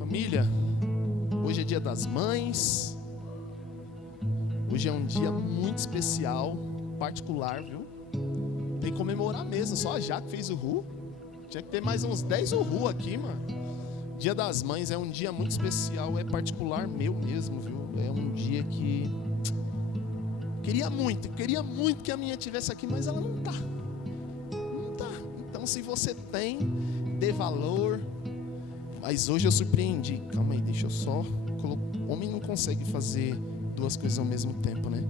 Família, hoje é dia das mães. Hoje é um dia muito especial, particular, viu? Tem que comemorar mesmo, só a Jaque fez o RU. Tinha que ter mais uns 10 RU aqui, mano. Dia das mães é um dia muito especial, é particular meu mesmo, viu? É um dia que queria muito que a minha tivesse aqui, mas ela não tá. Não tá. Então se você tem, dê valor. Mas hoje eu surpreendi. Calma aí, deixa eu só. O homem não consegue fazer duas coisas ao mesmo tempo, né?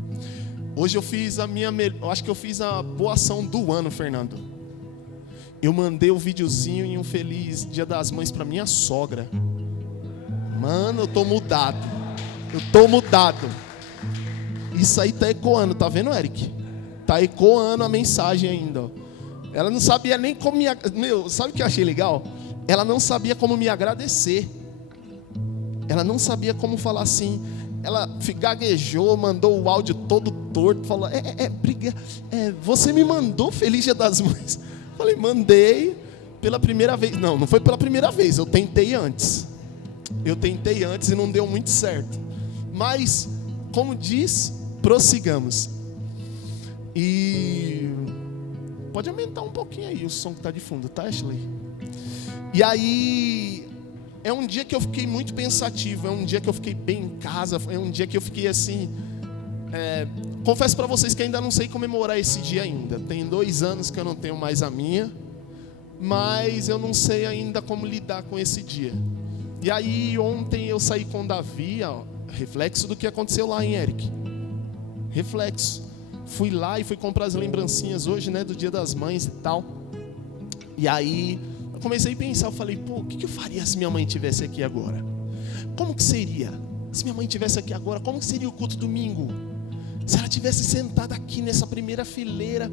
Hoje eu fiz eu acho que eu fiz a boa ação do ano, Fernando. Eu mandei um videozinho e um feliz Dia das Mães pra minha sogra. Mano, eu tô mudado. Isso aí tá ecoando, tá vendo, Eric? Tá ecoando a mensagem ainda, ó. Ela não sabia nem como me... Meu, sabe o que eu achei legal? Ela não sabia como me agradecer. Ela não sabia como falar assim. Ela gaguejou, mandou o áudio todo torto. Falou, você me mandou Feliz Dia das Mães. Falei, mandei pela primeira vez. Não foi pela primeira vez, eu tentei antes e não deu muito certo. Mas, como diz, prossigamos. E pode aumentar um pouquinho aí o som que está de fundo, tá, Ashley? E aí, é um dia que eu fiquei muito pensativo, é um dia que eu fiquei bem em casa, é um dia que eu fiquei assim... confesso para vocês que ainda não sei comemorar esse dia ainda. Tem 2 anos que eu não tenho mais a minha, mas eu não sei ainda como lidar com esse dia. E aí, ontem eu saí com o Davi, ó, reflexo do que aconteceu lá em Eric. Reflexo. Fui lá e fui comprar as lembrancinhas hoje, né, do Dia das Mães e tal. E aí... eu comecei a pensar, eu falei, o que eu faria se minha mãe estivesse aqui agora? Como que seria? Se minha mãe estivesse aqui agora, como que seria o culto domingo? Se ela estivesse sentada aqui nessa primeira fileira.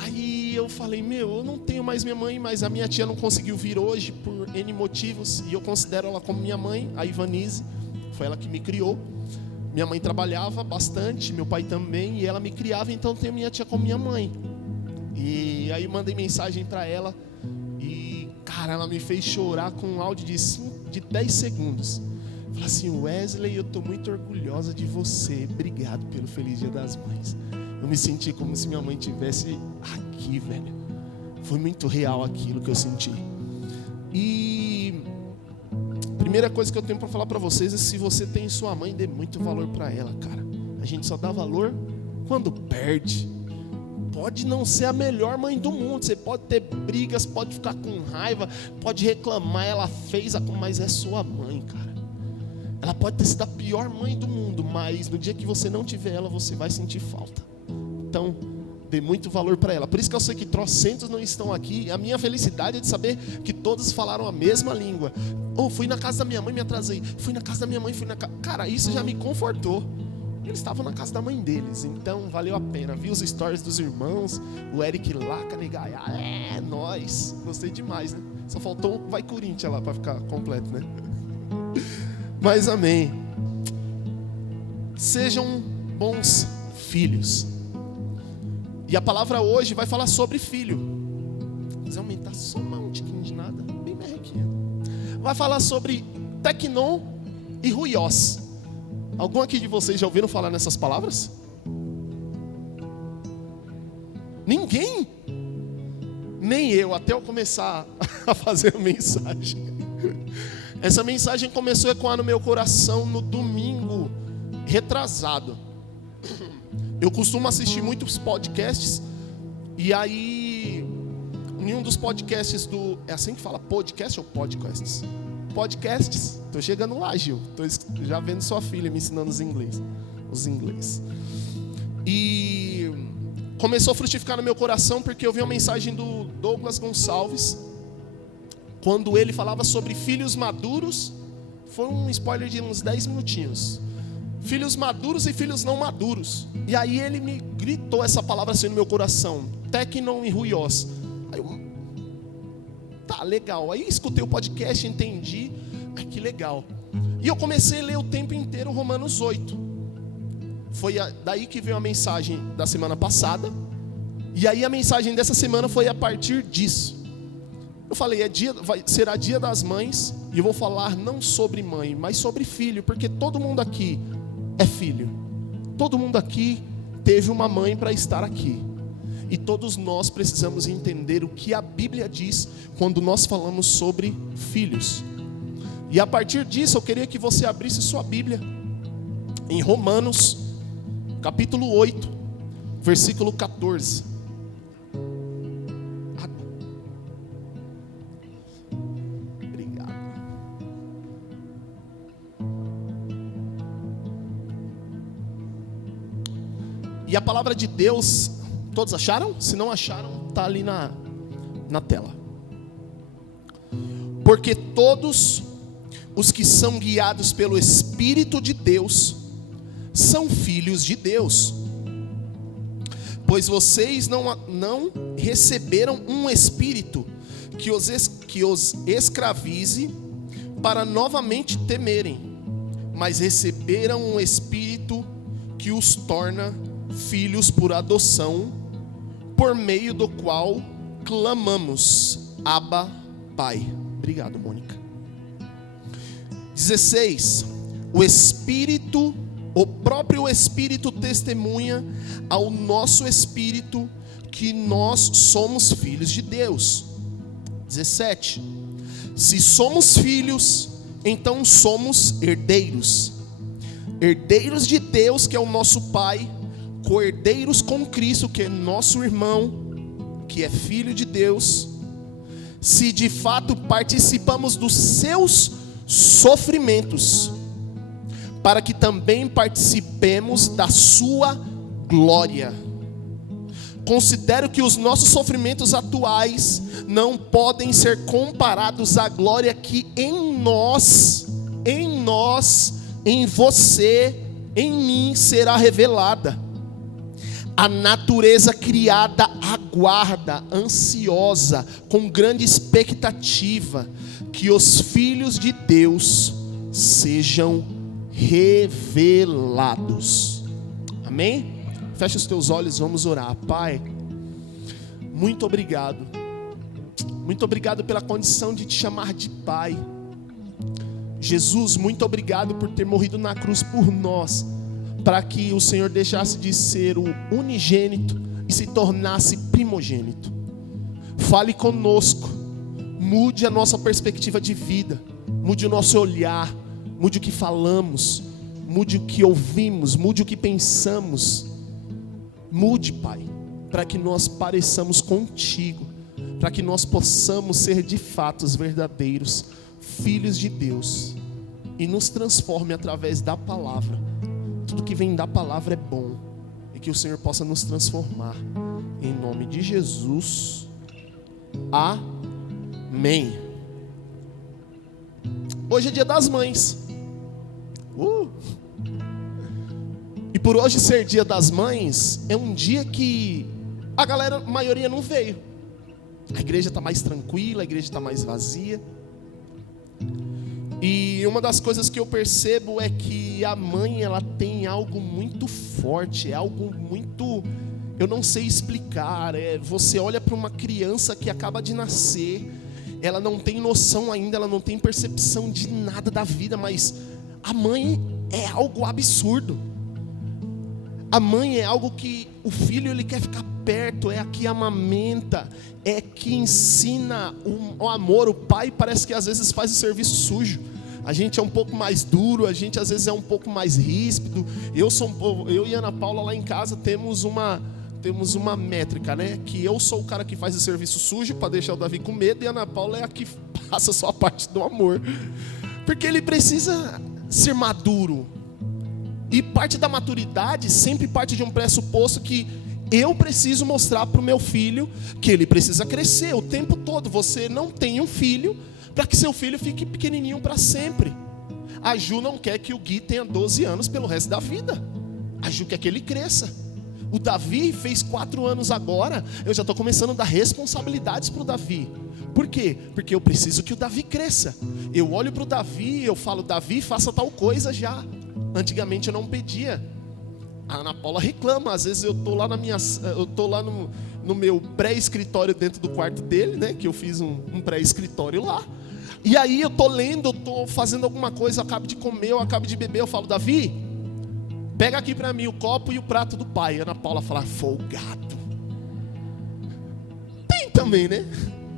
Aí eu falei, eu não tenho mais minha mãe, mas a minha tia não conseguiu vir hoje por N motivos, e eu considero ela como minha mãe, a Ivanise, foi ela que me criou. Minha mãe trabalhava bastante, meu pai também, e ela me criava, então eu tenho minha tia como minha mãe. E aí eu mandei mensagem para ela, e cara, ela me fez chorar com um áudio de 10 segundos. Falei assim, Wesley, eu estou muito orgulhosa de você, obrigado pelo Feliz Dia das Mães. Eu me senti como se minha mãe estivesse aqui, velho. Foi muito real aquilo que eu senti. E a primeira coisa que eu tenho para falar para vocês é, se você tem sua mãe, dê muito valor para ela, cara. A gente só dá valor quando perde. Pode não ser a melhor mãe do mundo, você pode ter brigas, pode ficar com raiva, pode reclamar, ela fez, mas é sua mãe, cara. Ela pode ter sido a pior mãe do mundo, mas no dia que você não tiver ela, você vai sentir falta. Então, dê muito valor para ela. Por isso que eu sei que trocentos não estão aqui. A minha felicidade é de saber que todos falaram a mesma língua. Fui na casa da minha mãe, me atrasei. Fui na casa da minha mãe, Cara, isso já me confortou. Eles estavam na casa da mãe deles, então valeu a pena. Vi os stories dos irmãos, o Eric lá, Canegaia, nóis. Gostei demais, né? Só faltou um Vai Corinthians lá para ficar completo, né? Mas amém. Sejam bons filhos. E a palavra hoje vai falar sobre filho. Quiser aumentar só um tiquinho de nada, bem merrequinho. Vai falar sobre Teknon e Ruiós. Algum aqui de vocês já ouviram falar nessas palavras? Ninguém? Nem eu, até eu começar a fazer a mensagem. Essa mensagem começou a ecoar no meu coração no domingo retrasado. Eu costumo assistir muitos podcasts. E aí, em um dos podcasts é assim que fala? Podcast ou podcasts? Podcasts. Tô chegando lá, Gil. Tô já vendo sua filha me ensinando os inglês. E começou a frutificar no meu coração porque eu vi uma mensagem do Douglas Gonçalves, quando ele falava sobre filhos maduros. Foi um spoiler de uns 10 minutinhos. Filhos maduros e filhos não maduros. E aí ele me gritou essa palavra assim no meu coração: Teknon e Ruiós. Aí eu, tá, legal. Aí escutei o podcast, entendi. Que legal. E eu comecei a ler o tempo inteiro Romanos 8. Foi daí que veio a mensagem da semana passada. E aí a mensagem dessa semana foi a partir disso. Eu falei, será dia das mães, e eu vou falar não sobre mãe, mas sobre filho, porque todo mundo aqui é filho. Todo mundo aqui teve uma mãe para estar aqui. E todos nós precisamos entender o que a Bíblia diz quando nós falamos sobre filhos. E a partir disso eu queria que você abrisse sua Bíblia em Romanos, capítulo 8, versículo 14. Obrigado. E a palavra de Deus, todos acharam? Se não acharam, está ali na tela. Porque todos os que são guiados pelo Espírito de Deus são filhos de Deus. Pois vocês não receberam um espírito que os escravize para novamente temerem, mas receberam um espírito que os torna filhos por adoção, por meio do qual clamamos, Abba, Pai. Obrigado, Mônica. 16. O próprio Espírito testemunha ao nosso espírito que nós somos filhos de Deus. 17. Se somos filhos, então somos herdeiros. Herdeiros de Deus, que é o nosso Pai, co-herdeiros com Cristo, que é nosso irmão, que é filho de Deus. Se de fato participamos dos seus sofrimentos, para que também participemos da sua glória. Considero que os nossos sofrimentos atuais não podem ser comparados à glória que em nós, em você, em mim será revelada. A natureza criada aguarda, ansiosa, com grande expectativa, que os filhos de Deus sejam revelados. Amém? Fecha os teus olhos, vamos orar. Pai, muito obrigado. Muito obrigado pela condição de te chamar de Pai. Jesus, muito obrigado por ter morrido na cruz por nós, para que o Senhor deixasse de ser o unigênito e se tornasse primogênito. Fale conosco, mude a nossa perspectiva de vida, mude o nosso olhar, mude o que falamos, mude o que ouvimos, mude o que pensamos. Mude, Pai, para que nós pareçamos contigo, para que nós possamos ser de fato os verdadeiros filhos de Deus, e nos transforme através da palavra. Tudo que vem da palavra é bom, e que o Senhor possa nos transformar, em nome de Jesus. Amém. Hoje é dia das mães. E por hoje ser dia das mães, é um dia que a maioria não veio. A igreja está mais tranquila, a igreja está mais vazia. E uma das coisas que eu percebo é que a mãe, ela tem algo muito forte, é algo muito, eu não sei explicar. Você olha para uma criança que acaba de nascer, ela não tem noção ainda, ela não tem percepção de nada da vida, mas a mãe é algo absurdo. A mãe é algo que o filho ele quer ficar perto, é a que amamenta, é que ensina o amor. O pai parece que às vezes faz o serviço sujo. A gente é um pouco mais duro, a gente às vezes é um pouco mais ríspido. Eu e Ana Paula lá em casa temos uma métrica, né? Que eu sou o cara que faz o serviço sujo para deixar o Davi com medo, e a Ana Paula é a que passa só a parte do amor. Porque ele precisa ser maduro. E parte da maturidade sempre parte de um pressuposto que eu preciso mostrar para o meu filho que ele precisa crescer o tempo todo. Você não tem um filho para que seu filho fique pequenininho para sempre. A Ju não quer que o Gui tenha 12 anos pelo resto da vida. A Ju quer que ele cresça. O Davi fez 4 anos agora. Eu já estou começando a dar responsabilidades para o Davi. Por quê? Porque eu preciso que o Davi cresça. Eu olho para o Davi e eu falo: Davi, faça tal coisa já. Antigamente eu não pedia. A Ana Paula reclama, às vezes eu tô lá no meu pré-escritório dentro do quarto dele, né? Que eu fiz um pré-escritório lá. E aí eu tô lendo, eu tô fazendo alguma coisa, eu acabo de comer, eu acabo de beber, eu falo, Davi, pega aqui para mim o copo e o prato do pai. A Ana Paula fala, folgado. Tem também, né?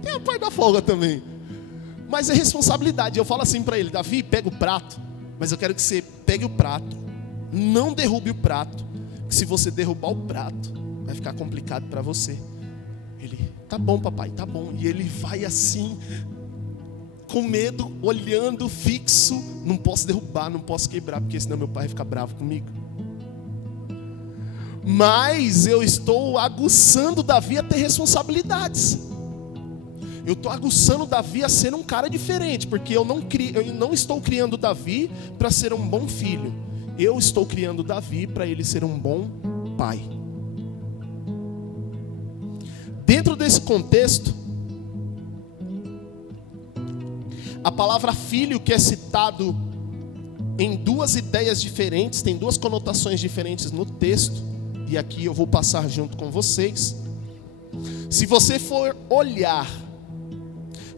Tem a parte da folga também. Mas é responsabilidade. Eu falo assim para ele, Davi, pega o prato, mas eu quero que você pegue o prato. Não derrube o prato, que se você derrubar o prato, vai ficar complicado para você. Ele, tá bom papai, tá bom. E ele vai assim, com medo, olhando, fixo. Não posso derrubar, não posso quebrar, porque senão meu pai vai ficar bravo comigo. Mas eu estou aguçando Davi a ter responsabilidades. Eu estou aguçando Davi a ser um cara diferente, porque eu não estou criando Davi para ser um bom filho. Eu estou criando Davi para ele ser um bom pai. Dentro desse contexto, a palavra filho, que é citado em duas ideias diferentes, tem duas conotações diferentes no texto, e aqui eu vou passar junto com vocês. Se você for olhar,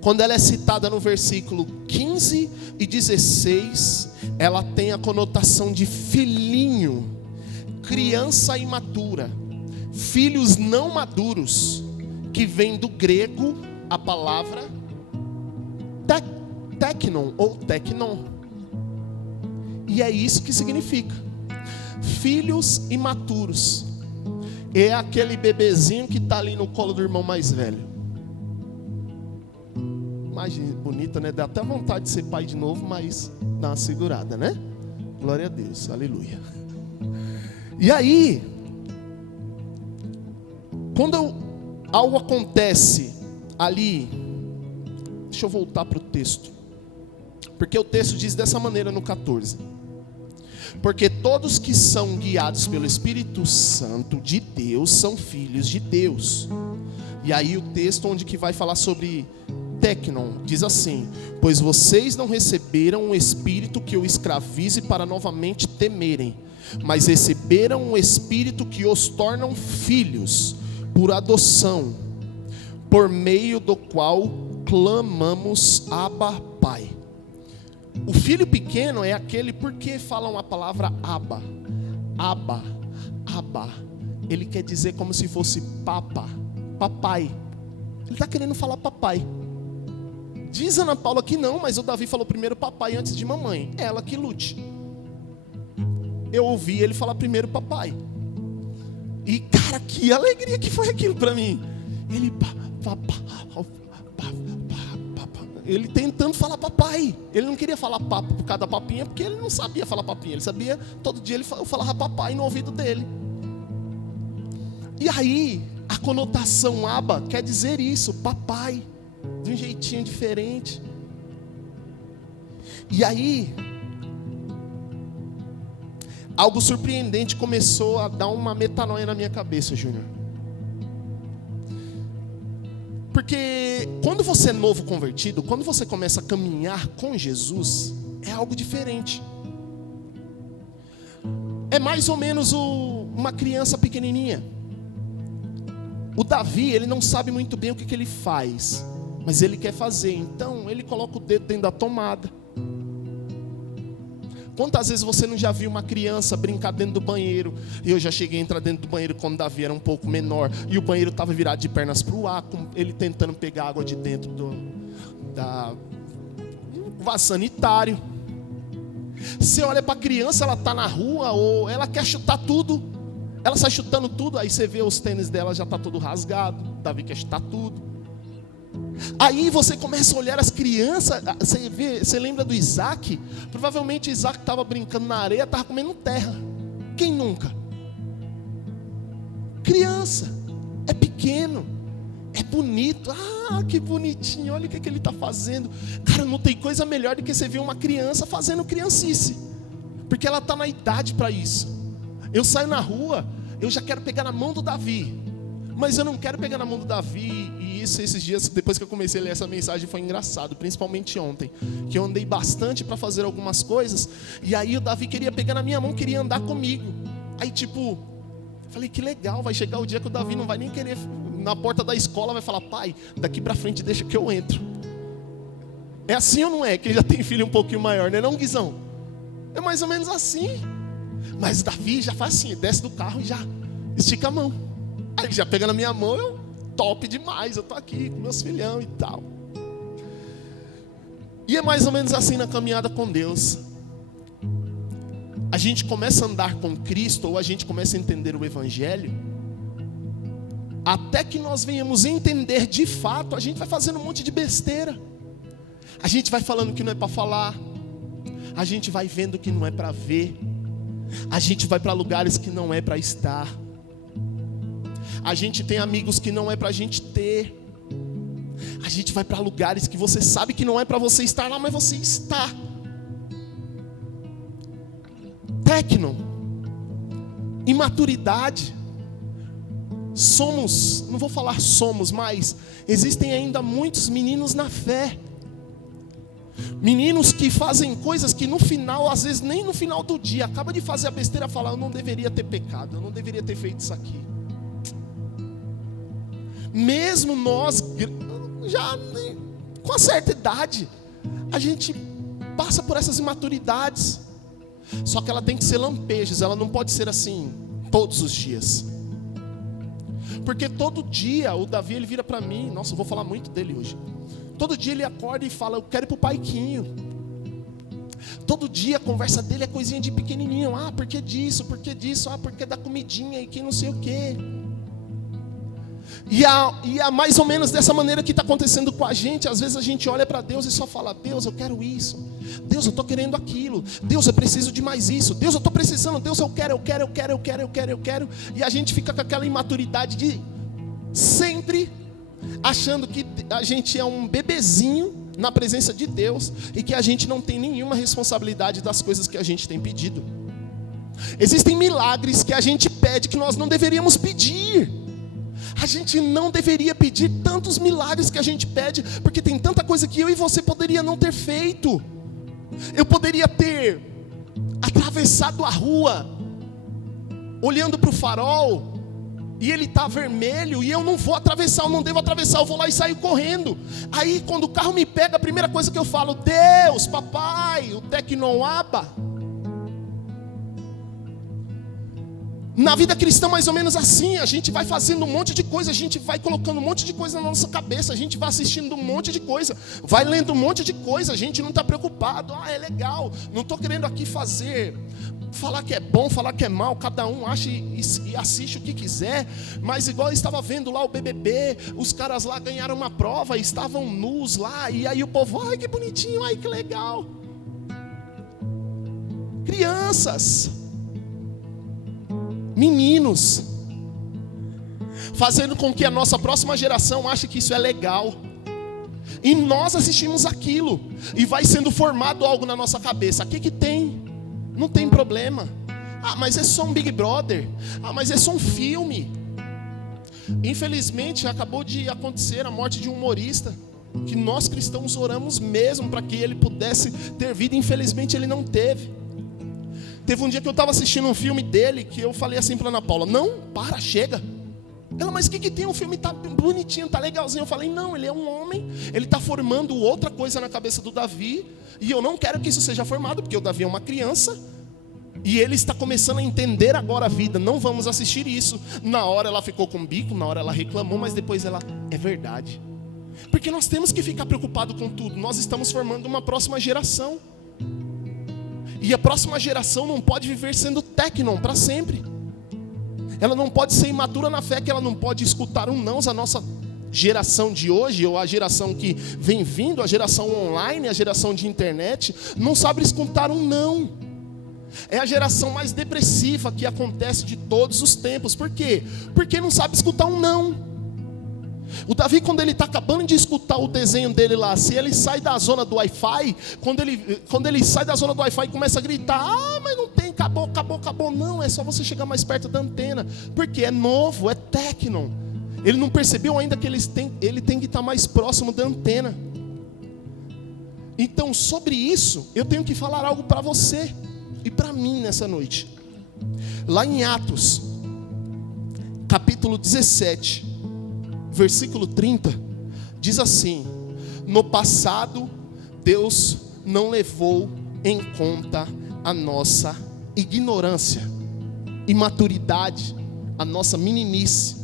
quando ela é citada no versículo 15 e 16, ela tem a conotação de filhinho, criança imatura, filhos não maduros, que vem do grego a palavra teknon ou teknon. E é isso que significa. Filhos imaturos. É aquele bebezinho que está ali no colo do irmão mais velho. Imagem bonita, né? Dá até vontade de ser pai de novo, mas dá uma segurada, né? Glória a Deus, aleluia. E aí, quando algo acontece ali, deixa eu voltar para o texto, porque o texto diz dessa maneira no 14: porque todos que são guiados pelo Espírito Santo de Deus são filhos de Deus. E aí o texto onde que vai falar sobre teknon, diz assim: pois vocês não receberam um espírito que o escravize para novamente temerem, mas receberam um espírito que os tornam filhos, por adoção, por meio do qual clamamos Abba, Pai. O filho pequeno é aquele, porque falam a palavra Abba, Abba, Abba, ele quer dizer como se fosse papa, papai. Ele está querendo falar papai. Diz Ana Paula que não, mas o Davi falou primeiro papai antes de mamãe. Ela que lute. Eu ouvi ele falar primeiro papai. E cara, que alegria que foi aquilo para mim. Ele tentando falar papai. Ele não queria falar papo por cada papinha, porque ele não sabia falar papinha. Ele sabia, todo dia eu falava papai no ouvido dele. E aí, a conotação Abba quer dizer isso, papai, de um jeitinho diferente. E aí, algo surpreendente começou a dar uma metanoia na minha cabeça, Júnior. Porque quando você é novo convertido, quando você começa a caminhar com Jesus, é algo diferente. É mais ou menos uma criança pequenininha. O Davi, ele não sabe muito bem o que ele faz, mas ele quer fazer. Então, ele coloca o dedo dentro da tomada. Quantas vezes você não já viu uma criança brincar dentro do banheiro? Eu já cheguei a entrar dentro do banheiro quando Davi era um pouco menor, e o banheiro estava virado de pernas para o ar, com ele tentando pegar água de dentro do vaso sanitário. Você olha para a criança, ela está na rua, ou ela quer chutar tudo, ela sai chutando tudo, aí você vê os tênis dela já está todo rasgado. Davi quer chutar tudo. Aí você começa a olhar as crianças, você lembra do Isaac? Provavelmente Isaac estava brincando na areia, estava comendo terra. Quem nunca? Criança, é pequeno, é bonito. Ah, que bonitinho, olha o que ele está fazendo. Cara, não tem coisa melhor do que você ver uma criança fazendo criancice, porque ela está na idade para isso. Eu saio na rua, eu já quero pegar na mão do Davi, mas eu não quero pegar na mão do Davi. E isso, esses dias, depois que eu comecei a ler essa mensagem, foi engraçado, principalmente ontem, que eu andei bastante para fazer algumas coisas, e aí o Davi queria pegar na minha mão, queria andar comigo. Aí tipo, falei, que legal, vai chegar o dia que o Davi não vai nem querer, na porta da escola vai falar, pai, daqui pra frente deixa que eu entro. É assim ou não é? Quem já tem filho um pouquinho maior, né não, Guizão? É mais ou menos assim. Mas o Davi já faz assim, desce do carro e já estica a mão. Aí já pega na minha mão, eu top demais, eu tô aqui com meus filhão e tal. E é mais ou menos assim na caminhada com Deus. A gente começa a andar com Cristo, ou a gente começa a entender o Evangelho, até que nós venhamos entender de fato, a gente vai fazendo um monte de besteira. A gente vai falando que não é para falar, a gente vai vendo que não é para ver, a gente vai para lugares que não é para estar, a gente tem amigos que não é para a gente ter, a gente vai para lugares que você sabe que não é para você estar lá, mas você está. Tecno, imaturidade. Somos, não vou falar somos, mas existem ainda muitos meninos na fé. Meninos que fazem coisas que no final, às vezes nem no final do dia, acaba de fazer a besteira e falar, eu não deveria ter pecado, eu não deveria ter feito isso aqui. Mesmo nós, já com uma certa idade, a gente passa por essas imaturidades. Só que ela tem que ser lampejos, ela não pode ser assim todos os dias. Porque todo dia o Davi ele vira para mim, nossa, eu vou falar muito dele hoje. Todo dia ele acorda e fala, eu quero ir pro paiquinho. Todo dia a conversa dele é coisinha de pequenininho. Ah, por que disso, por que disso? Ah, por que da comidinha e que não sei o quê. E é mais ou menos dessa maneira que está acontecendo com a gente. Às vezes a gente olha para Deus e só fala, Deus, eu quero isso. Deus, eu estou querendo aquilo. Deus, eu preciso de mais isso. Deus, eu estou precisando. Deus, eu quero. E a gente fica com aquela imaturidade de sempre achando que a gente é um bebezinho na presença de Deus e que a gente não tem nenhuma responsabilidade das coisas que a gente tem pedido. Existem milagres que a gente pede que nós não deveríamos pedir. A gente não deveria pedir tantos milagres que a gente pede, porque tem tanta coisa que eu e você poderia não ter feito. Eu poderia ter atravessado a rua olhando para o farol e ele está vermelho e eu não vou atravessar, eu não devo atravessar, eu vou lá e saio correndo. Aí quando o carro me pega, a primeira coisa que eu falo, Deus, papai, o Tecnoaba. Na vida cristã mais ou menos assim, a gente vai fazendo um monte de coisa, a gente vai colocando um monte de coisa na nossa cabeça, a gente vai assistindo um monte de coisa, vai lendo um monte de coisa, a gente não está preocupado, é legal, não estou querendo aqui falar que é bom, falar que é mal, cada um acha e assiste o que quiser, mas igual eu estava vendo lá o BBB, os caras lá ganharam uma prova, estavam nus lá, e aí o povo, ai que bonitinho, ai que legal. Crianças, meninos, fazendo com que a nossa próxima geração ache que isso é legal. E nós assistimos aquilo e vai sendo formado algo na nossa cabeça. O que tem? Não tem problema. Ah, mas é só um Big Brother. Ah, mas é só um filme. Infelizmente acabou de acontecer a morte de um humorista que nós cristãos oramos mesmo para que ele pudesse ter vida. Infelizmente ele não teve. Teve um dia que eu estava assistindo um filme dele, que eu falei assim para Ana Paula, não, para, chega. Ela, mas o que tem? O filme tá bonitinho, tá legalzinho. Eu falei, não, ele é um homem, ele está formando outra coisa na cabeça do Davi, e eu não quero que isso seja formado, porque o Davi é uma criança, e ele está começando a entender agora a vida, não vamos assistir isso. Na hora ela ficou com bico, na hora ela reclamou, mas depois ela, é verdade. Porque nós temos que ficar preocupados com tudo, nós estamos formando uma próxima geração. E a próxima geração não pode viver sendo tecnon para sempre. Ela não pode ser imatura na fé, que ela não pode escutar um não. A nossa geração de hoje, ou a geração que vem vindo, a geração online, a geração de internet, não sabe escutar um não. É a geração mais depressiva que acontece de todos os tempos. Por quê? Porque não sabe escutar um não. O Davi, quando ele está acabando de escutar o desenho dele lá, se ele sai da zona do Wi-Fi, quando ele sai da zona do Wi-Fi e começa a gritar, ah, mas não tem, acabou, não, é só você chegar mais perto da antena, porque é novo, é tecno. Ele não percebeu ainda que ele tem que estar mais próximo da antena. Então, sobre isso, eu tenho que falar algo para você e para mim nessa noite. Lá em Atos, capítulo 17, versículo 30, diz assim: no passado, Deus não levou em conta a nossa ignorância, imaturidade, a nossa meninice,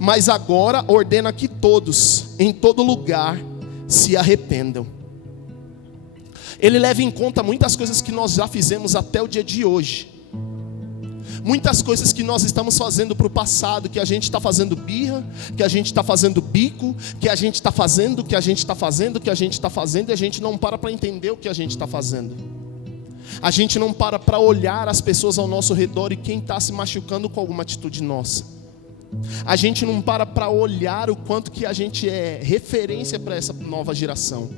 mas agora ordena que todos, em todo lugar, se arrependam. Ele leva em conta muitas coisas que nós já fizemos até o dia de hoje. Muitas coisas que nós estamos fazendo para o passado, que a gente está fazendo birra, que a gente está fazendo bico, que a gente está fazendo, que a gente está fazendo, que a gente está fazendo, e a gente não para entender o que a gente está fazendo. A gente não para olhar as pessoas ao nosso redor e quem está se machucando com alguma atitude nossa. A gente não para olhar o quanto que a gente é referência para essa nova geração.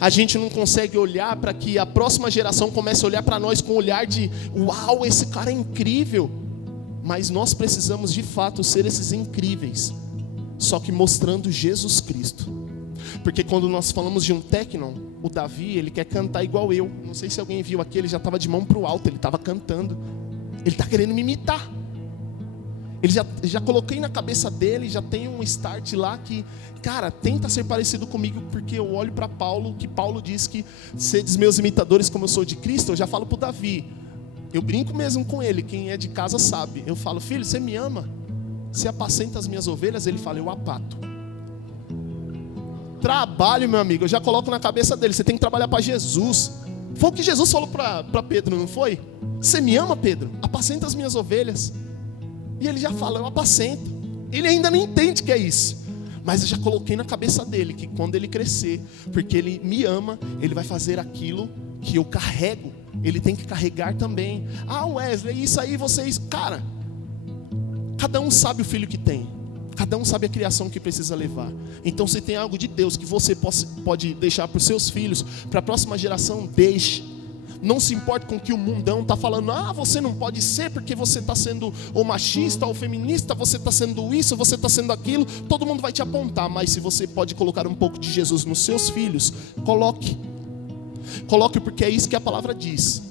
A gente não consegue olhar para que a próxima geração comece a olhar para nós com um olhar de uau, esse cara é incrível. Mas nós precisamos de fato ser esses incríveis, só que mostrando Jesus Cristo. Porque quando nós falamos de um técnico, o Davi, ele quer cantar igual eu. Não sei se alguém viu aqui, ele já estava de mão para o alto, ele estava cantando. Ele está querendo me imitar. Ele já coloquei na cabeça dele, já tem um start lá que, cara, tenta ser parecido comigo, porque eu olho para Paulo, que Paulo diz que sedes meus imitadores como eu sou de Cristo. Eu já falo para o Davi, eu brinco mesmo com ele, quem é de casa sabe. Eu falo, filho, você me ama? Você apacenta as minhas ovelhas? Ele fala, eu apato. Trabalho, meu amigo, eu já coloco na cabeça dele, você tem que trabalhar para Jesus. Foi o que Jesus falou para Pedro, não foi? Você me ama, Pedro? Apacenta as minhas ovelhas. E ele já fala, eu apacento. Ele ainda não entende que é isso, mas eu já coloquei na cabeça dele que quando ele crescer, porque ele me ama, ele vai fazer aquilo que eu carrego. Ele tem que carregar também. Ah, Wesley, isso aí vocês... Cara, cada um sabe o filho que tem, cada um sabe a criação que precisa levar. Então se tem algo de Deus que você pode deixar para os seus filhos, para a próxima geração, deixe. Não se importe com o que o mundão está falando. Ah, você não pode ser porque você está sendo ou machista ou feminista, você está sendo isso, você está sendo aquilo. Todo mundo vai te apontar, mas se você pode colocar um pouco de Jesus nos seus filhos, coloque. Coloque, porque é isso que a palavra diz.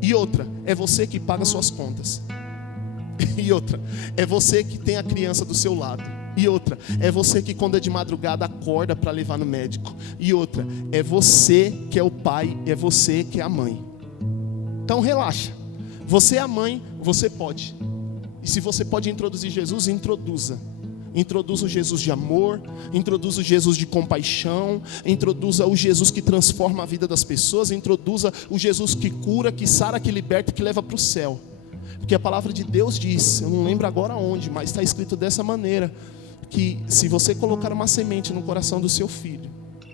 E outra, é você que paga suas contas. E outra, é você que tem a criança do seu lado. E outra, é você que quando é de madrugada acorda para levar no médico. E outra, é você que é o pai, é você que é a mãe. Então relaxa, você é a mãe, você pode. E se você pode introduzir Jesus, introduza. Introduza o Jesus de amor, introduza o Jesus de compaixão, introduza o Jesus que transforma a vida das pessoas, introduza o Jesus que cura, que sara, que liberta, que leva para o céu. Porque a palavra de Deus diz, eu não lembro agora onde, mas está escrito dessa maneira, que se você colocar uma semente no coração do seu filho,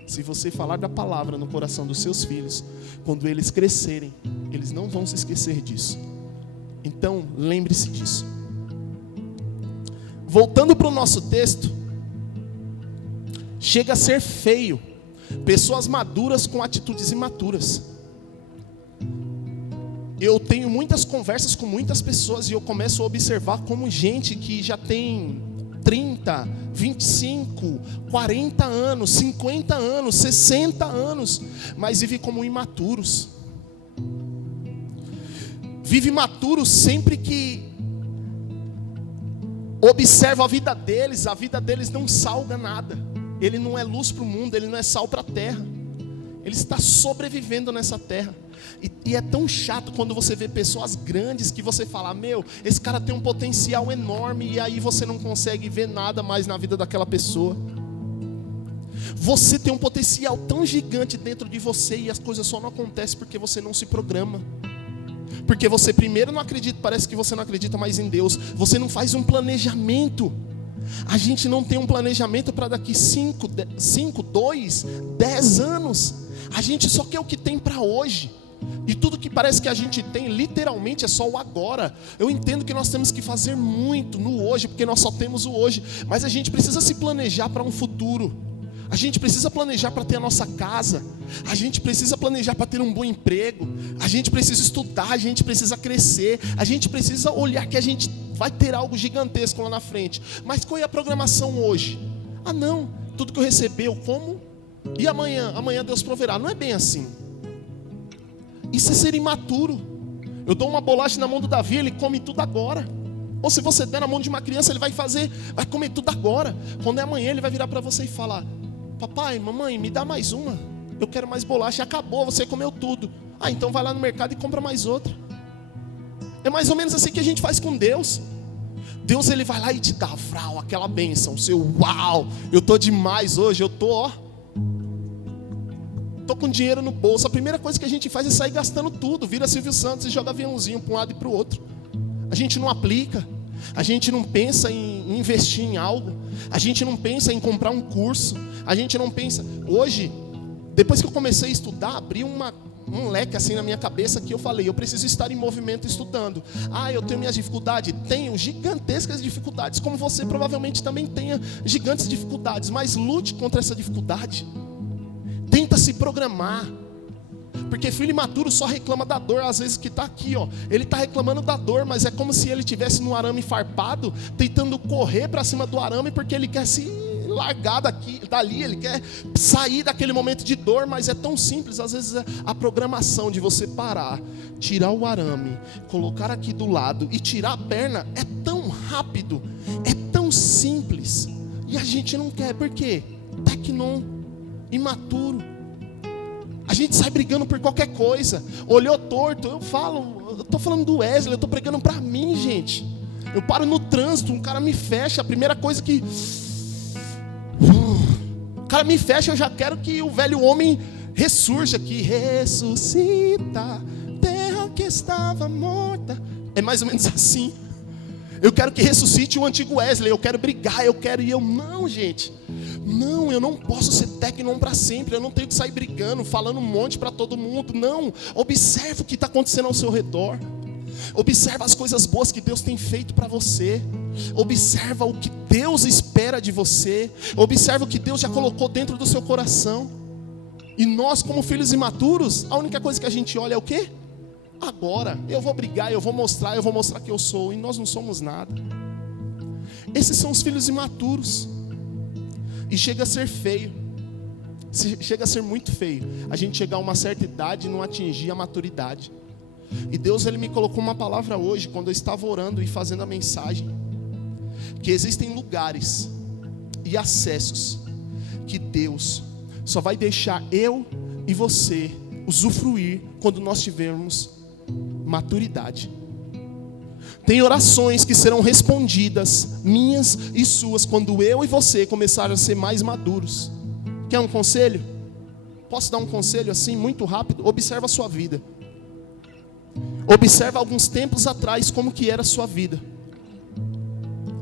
se você falar da palavra no coração dos seus filhos, quando eles crescerem, eles não vão se esquecer disso. Então, lembre-se disso. Voltando para o nosso texto, chega a ser feio pessoas maduras com atitudes imaturas. Eu tenho muitas conversas com muitas pessoas e eu começo a observar como gente que já tem 30, 25, 40 anos, 50 anos, 60 anos, mas vive como imaturos. Vive imaturo sempre que observa a vida deles não salga nada. Ele não é luz para o mundo, ele não é sal para a terra. Ele está sobrevivendo nessa terra. E é tão chato quando você vê pessoas grandes que você fala, meu, esse cara tem um potencial enorme, e aí você não consegue ver nada mais na vida daquela pessoa. Você tem um potencial tão gigante dentro de você e as coisas só não acontecem porque você não se programa. Porque você primeiro não acredita, parece que você não acredita mais em Deus. Você não faz um planejamento. A gente não tem um planejamento para daqui 5, 2, 10 anos. A gente só quer o que tem para hoje. E tudo que parece que a gente tem, literalmente, é só o agora. Eu entendo que nós temos que fazer muito no hoje, porque nós só temos o hoje. Mas a gente precisa se planejar para um futuro. A gente precisa planejar para ter a nossa casa. A gente precisa planejar para ter um bom emprego. A gente precisa estudar, a gente precisa crescer. A gente precisa olhar que a gente vai ter algo gigantesco lá na frente. Mas qual é a programação hoje? Ah não, tudo que eu receber eu como. E amanhã Deus proverá. Não é bem assim. Isso é ser imaturo. Eu dou uma bolacha na mão do Davi, ele come tudo agora. Ou se você der na mão de uma criança, ele vai comer tudo agora. Quando é amanhã, ele vai virar para você e falar: papai, mamãe, me dá mais uma. Eu quero mais bolacha. Acabou, você comeu tudo. Ah, então vai lá no mercado e compra mais outra. É mais ou menos assim que a gente faz com Deus. Deus, ele vai lá e te dá aquela bênção. Seu uau, eu tô demais hoje, eu tô com dinheiro no bolso. A primeira coisa que a gente faz é sair gastando tudo. Vira Silvio Santos e joga aviãozinho para um lado e para o outro. A gente não aplica. A gente não pensa em investir em algo. A gente não pensa em comprar um curso. A gente não pensa. Hoje, depois que eu comecei a estudar, abriu um leque assim na minha cabeça que eu falei: eu preciso estar em movimento estudando. Ah, eu tenho minhas dificuldades? Tenho gigantescas dificuldades, como você provavelmente também tenha gigantes dificuldades. Mas lute contra essa dificuldade. Tenta se programar. Porque filho imaturo só reclama da dor. Às vezes que está aqui, ó, ele está reclamando da dor, mas é como se ele estivesse no arame farpado, tentando correr para cima do arame, porque ele quer se largar dali, ele quer sair daquele momento de dor. Mas é tão simples. Às vezes a programação de você parar, tirar o arame, colocar aqui do lado e tirar a perna é tão rápido, é tão simples, e a gente não quer. Por quê? Tecnon, imaturo. A gente sai brigando por qualquer coisa. Olhou torto, eu estou falando do Wesley, eu estou pregando para mim, gente. Eu paro no trânsito, um cara me fecha, a primeira coisa que o cara me fecha, eu já quero que o velho homem ressurja, que ressuscita, terra que estava morta. É mais ou menos assim. Eu quero que ressuscite o antigo Wesley, eu quero brigar, não, gente. Não, eu não posso ser tecnon para sempre. Eu não tenho que sair brigando, falando um monte para todo mundo. Não, observa o que está acontecendo ao seu redor. Observa as coisas boas que Deus tem feito para você. Observa o que Deus espera de você. Observa o que Deus já colocou dentro do seu coração. E nós, como filhos imaturos, a única coisa que a gente olha é o quê? Agora, eu vou brigar, eu vou mostrar que eu sou. E nós não somos nada. Esses são os filhos imaturos. E chega a ser feio. Chega a ser muito feio a gente chegar a uma certa idade e não atingir a maturidade. E Deus, ele me colocou uma palavra hoje, quando eu estava orando e fazendo a mensagem, que existem lugares e acessos que Deus só vai deixar eu e você usufruir quando nós tivermos maturidade. Tem orações que serão respondidas, minhas e suas, quando eu e você começarem a ser mais maduros. Quer um conselho? Posso dar um conselho assim, muito rápido? Observa a sua vida. Observa alguns tempos atrás como que era a sua vida.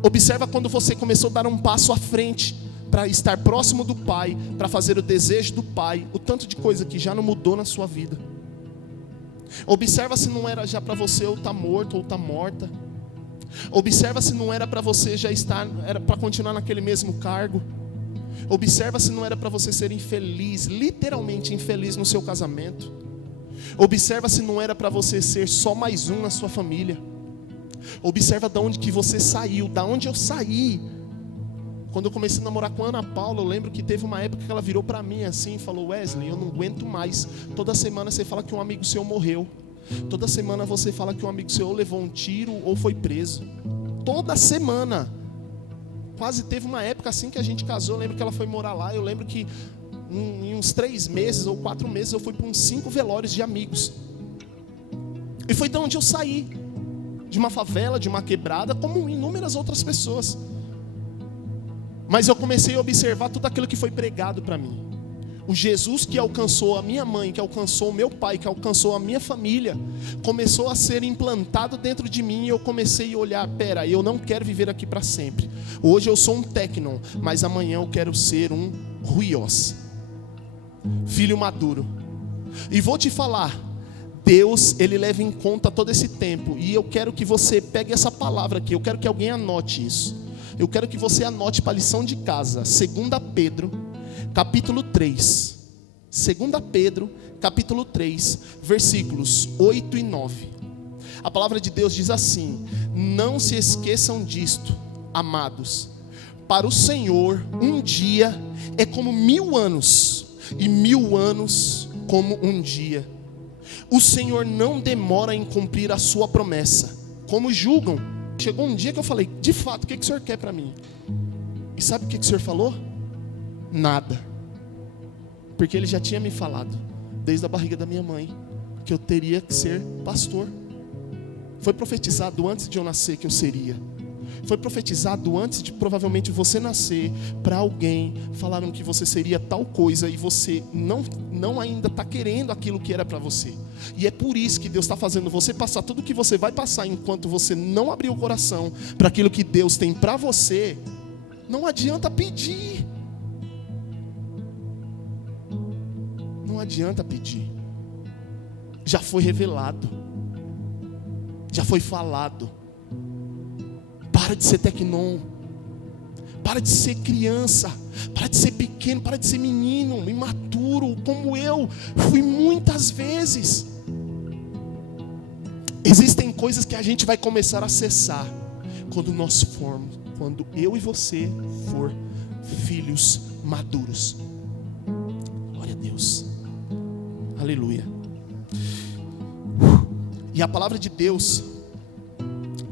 Observa quando você começou a dar um passo à frente para estar próximo do Pai, para fazer o desejo do Pai, o tanto de coisa que já não mudou na sua vida. Observa se não era já para você ou tá morto ou tá morta. Observa se não era para você já estar, era para continuar naquele mesmo cargo. Observa se não era para você ser infeliz, literalmente infeliz no seu casamento. Observa se não era para você ser só mais um na sua família. Observa de onde que você saiu, da onde eu saí. Quando eu comecei a namorar com a Ana Paula, eu lembro que teve uma época que ela virou para mim assim e falou: Wesley, eu não aguento mais. Toda semana você fala que um amigo seu morreu. Toda semana você fala que um amigo seu levou um tiro ou foi preso. Toda semana. Quase teve uma época assim que a gente casou. Eu lembro que ela foi morar lá. Eu lembro que em uns 3 meses ou 4 meses eu fui para uns 5 velórios de amigos. E foi de onde eu saí. De uma favela, de uma quebrada, como inúmeras outras pessoas. Mas eu comecei a observar tudo aquilo que foi pregado para mim. O Jesus que alcançou a minha mãe, que alcançou o meu pai, que alcançou a minha família, começou a ser implantado dentro de mim. E eu comecei a olhar: pera, eu não quero viver aqui para sempre. Hoje eu sou um tecnon, mas amanhã eu quero ser um ruios, filho maduro. E vou te falar, Deus, ele leva em conta todo esse tempo. E eu quero que você pegue essa palavra aqui. Eu quero que alguém anote isso. Eu quero que você anote para a lição de casa. 2 Pedro, capítulo 3. 2 Pedro, capítulo 3, versículos 8 e 9. A palavra de Deus diz assim: não se esqueçam disto, amados. Para o Senhor, um dia é como 1000 anos, e 1000 anos como um dia. O Senhor não demora em cumprir a sua promessa, como julgam. Chegou um dia que eu falei, de fato, o que o Senhor quer para mim? E sabe o que o Senhor falou? Nada. Porque Ele já tinha me falado, desde a barriga da minha mãe, que eu teria que ser pastor. Foi profetizado antes de eu nascer que eu seria. Foi profetizado antes de provavelmente você nascer. Para alguém falaram que você seria tal coisa e você não ainda está querendo aquilo que era para você. E é por isso que Deus está fazendo você passar tudo o que você vai passar enquanto você não abrir o coração para aquilo que Deus tem para você. Não adianta pedir. Não adianta pedir. Já foi revelado. Já foi falado. Para de ser tecnon. Para de ser criança. Para de ser pequeno. Para de ser menino, imaturo, como eu fui muitas vezes. Existem coisas que a gente vai começar a acessar quando eu e você for filhos maduros. Glória a Deus. Aleluia. E a palavra de Deus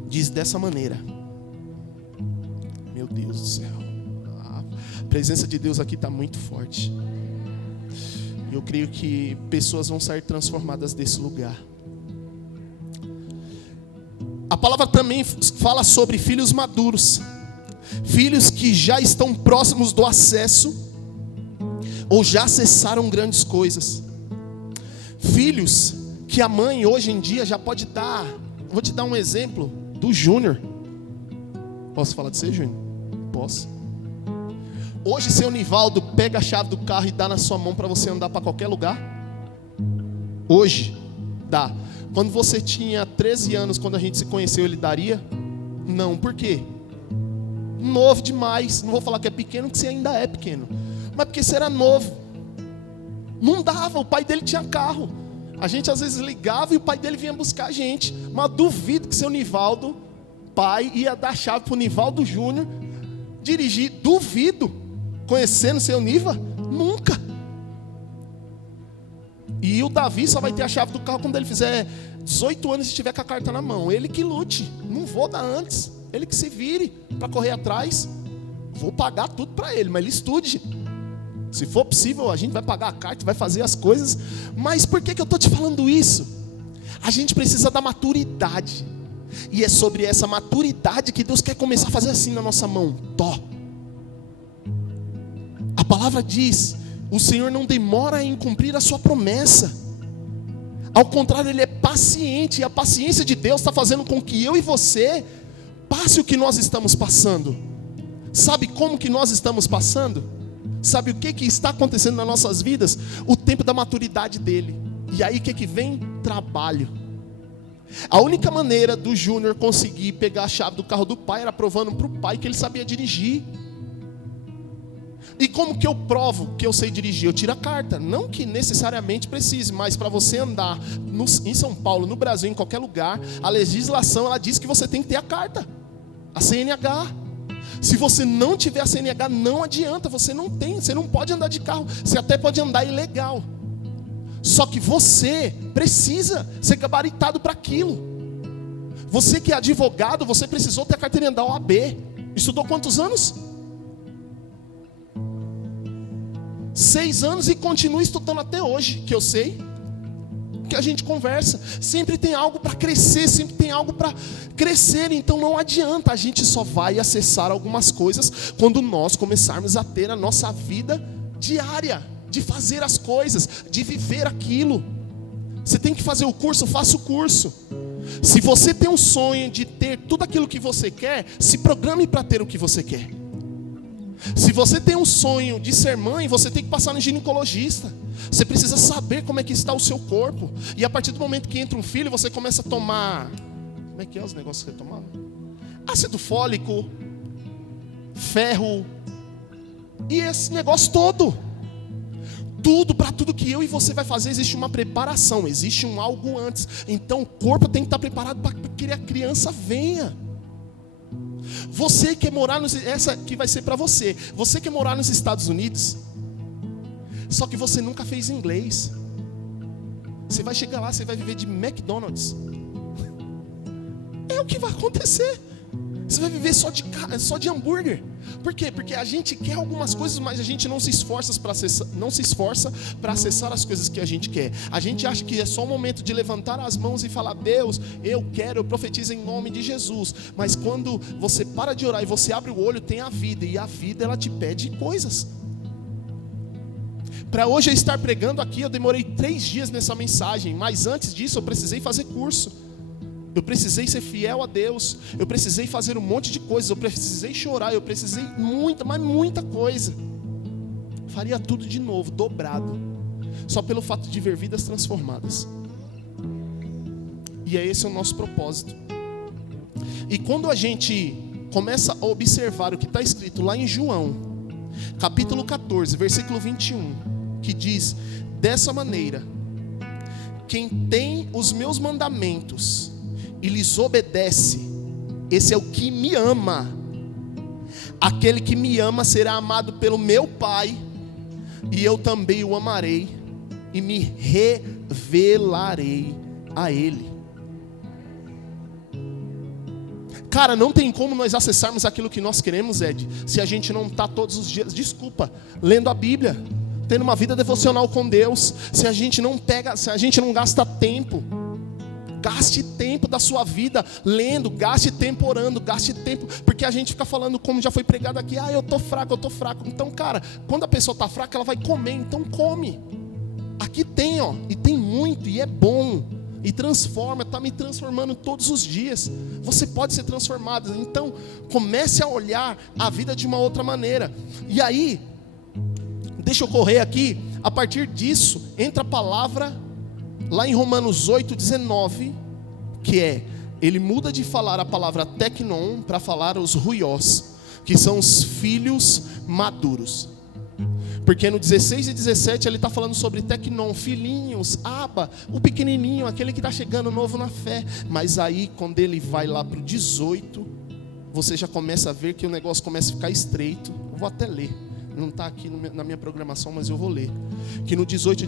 diz dessa maneira. Meu Deus do céu. A presença de Deus aqui está muito forte. Eu creio que pessoas vão sair transformadas desse lugar. A palavra também fala sobre filhos maduros. Filhos que já estão próximos do acesso ou já acessaram grandes coisas. Filhos que a mãe hoje em dia já pode dar. Vou te dar um exemplo do Júnior. Posso falar de você, Júnior? Posso. Hoje seu Nivaldo pega a chave do carro e dá na sua mão para você andar para qualquer lugar? Hoje dá. Quando você tinha 13 anos, quando a gente se conheceu, ele daria? Não, por quê? Novo demais. Não vou falar que é pequeno, porque você ainda é pequeno, mas porque você era novo. Não dava, o pai dele tinha carro. A gente às vezes ligava e o pai dele vinha buscar a gente. Mas duvido que seu Nivaldo, pai, ia dar a chave para o Nivaldo Júnior dirigir. Duvido. Conhecendo seu Niva? Nunca. E o Davi só vai ter a chave do carro quando ele fizer 18 anos e estiver com a carta na mão. Ele que lute. Não vou dar antes. Ele que se vire para correr atrás. Vou pagar tudo para ele, mas ele estude. Se for possível, a gente vai pagar a carta, vai fazer as coisas. Mas por que eu estou te falando isso? A gente precisa da maturidade. E é sobre essa maturidade que Deus quer começar a fazer assim na nossa mão. Tó. A palavra diz: o Senhor não demora em cumprir a sua promessa. Ao contrário, Ele é paciente. E a paciência de Deus está fazendo com que eu e você passe o que nós estamos passando. Sabe como que nós estamos passando? Sabe o que está acontecendo nas nossas vidas? O tempo da maturidade dele. E aí o que vem? Trabalho. A única maneira do Júnior conseguir pegar a chave do carro do pai era provando para o pai que ele sabia dirigir. E como que eu provo que eu sei dirigir? Eu tiro a carta. Não que necessariamente precise, mas para você andar em São Paulo, no Brasil, em qualquer lugar, a legislação ela diz que você tem que ter a carta, a CNH. Se você não tiver a CNH, não adianta, você não pode andar de carro, você até pode andar ilegal. Só que você precisa ser gabaritado para aquilo. Você que é advogado, você precisou ter a carteirinha da OAB. Estudou quantos anos? 6 anos e continua estudando até hoje, que eu sei. Que a gente conversa, sempre tem algo para crescer, sempre tem algo para crescer, então não adianta, a gente só vai acessar algumas coisas quando nós começarmos a ter a nossa vida diária, de fazer as coisas, de viver aquilo. Você tem que fazer o curso, faça o curso. Se você tem um sonho de ter tudo aquilo que você quer, se programe para ter o que você quer. Se você tem um sonho de ser mãe, você tem que passar no ginecologista. Você precisa saber como é que está o seu corpo. E a partir do momento que entra um filho, você começa a tomar... Como é que é os negócios que você tomava? Ácido fólico, ferro, e esse negócio todo. Para tudo que eu e você vai fazer, existe uma preparação, existe um algo antes. Então o corpo tem que estar preparado para que a criança venha. Você quer morar essa aqui vai ser para você. Você quer morar nos Estados Unidos? Só que você nunca fez inglês. Você vai chegar lá, você vai viver de McDonald's. É o que vai acontecer. Você vai viver só de hambúrguer. Por quê? Porque a gente quer algumas coisas, mas a gente não se esforça para acessar as coisas que a gente quer. A gente acha que é só o momento de levantar as mãos e falar: Deus, eu profetizo em nome de Jesus. Mas quando você para de orar e você abre o olho, tem a vida. E a vida, ela te pede coisas. Para hoje eu estar pregando aqui, eu demorei 3 dias nessa mensagem. Mas antes disso eu precisei fazer curso. Eu precisei ser fiel a Deus. Eu precisei fazer um monte de coisas. Eu precisei chorar. Eu precisei muita coisa. Faria tudo de novo, dobrado. Só pelo fato de ver vidas transformadas. E esse é o nosso propósito. E quando a gente começa a observar o que está escrito lá em João, capítulo 14, versículo 21, que diz: dessa maneira, quem tem os meus mandamentos e lhes obedece, esse é o que me ama. Aquele que me ama será amado pelo meu Pai, e eu também o amarei e me revelarei a ele. Cara, não tem como nós acessarmos aquilo que nós queremos, Ed, se a gente não está todos os dias, lendo a Bíblia, tendo uma vida devocional com Deus. Se a gente não gasta tempo. Gaste tempo da sua vida lendo, gaste tempo orando, gaste tempo, porque a gente fica falando, como já foi pregado aqui: eu estou fraco. Então, cara, quando a pessoa está fraca, ela vai comer, então come. Aqui tem, e tem muito, e é bom, e transforma, está me transformando todos os dias. Você pode ser transformado. Então, comece a olhar a vida de uma outra maneira. E aí, deixa eu correr aqui, a partir disso, entra a palavra lá em Romanos 8:19, que ele muda de falar a palavra teknon para falar os ruiós, que são os filhos maduros. Porque no 16 e 17 ele está falando sobre teknon, filhinhos, aba, o pequenininho, aquele que está chegando novo na fé. Mas aí quando ele vai lá para o 18, você já começa a ver que o negócio começa a ficar estreito. Eu vou até ler. Não está aqui na minha programação, mas eu vou ler. Que no 18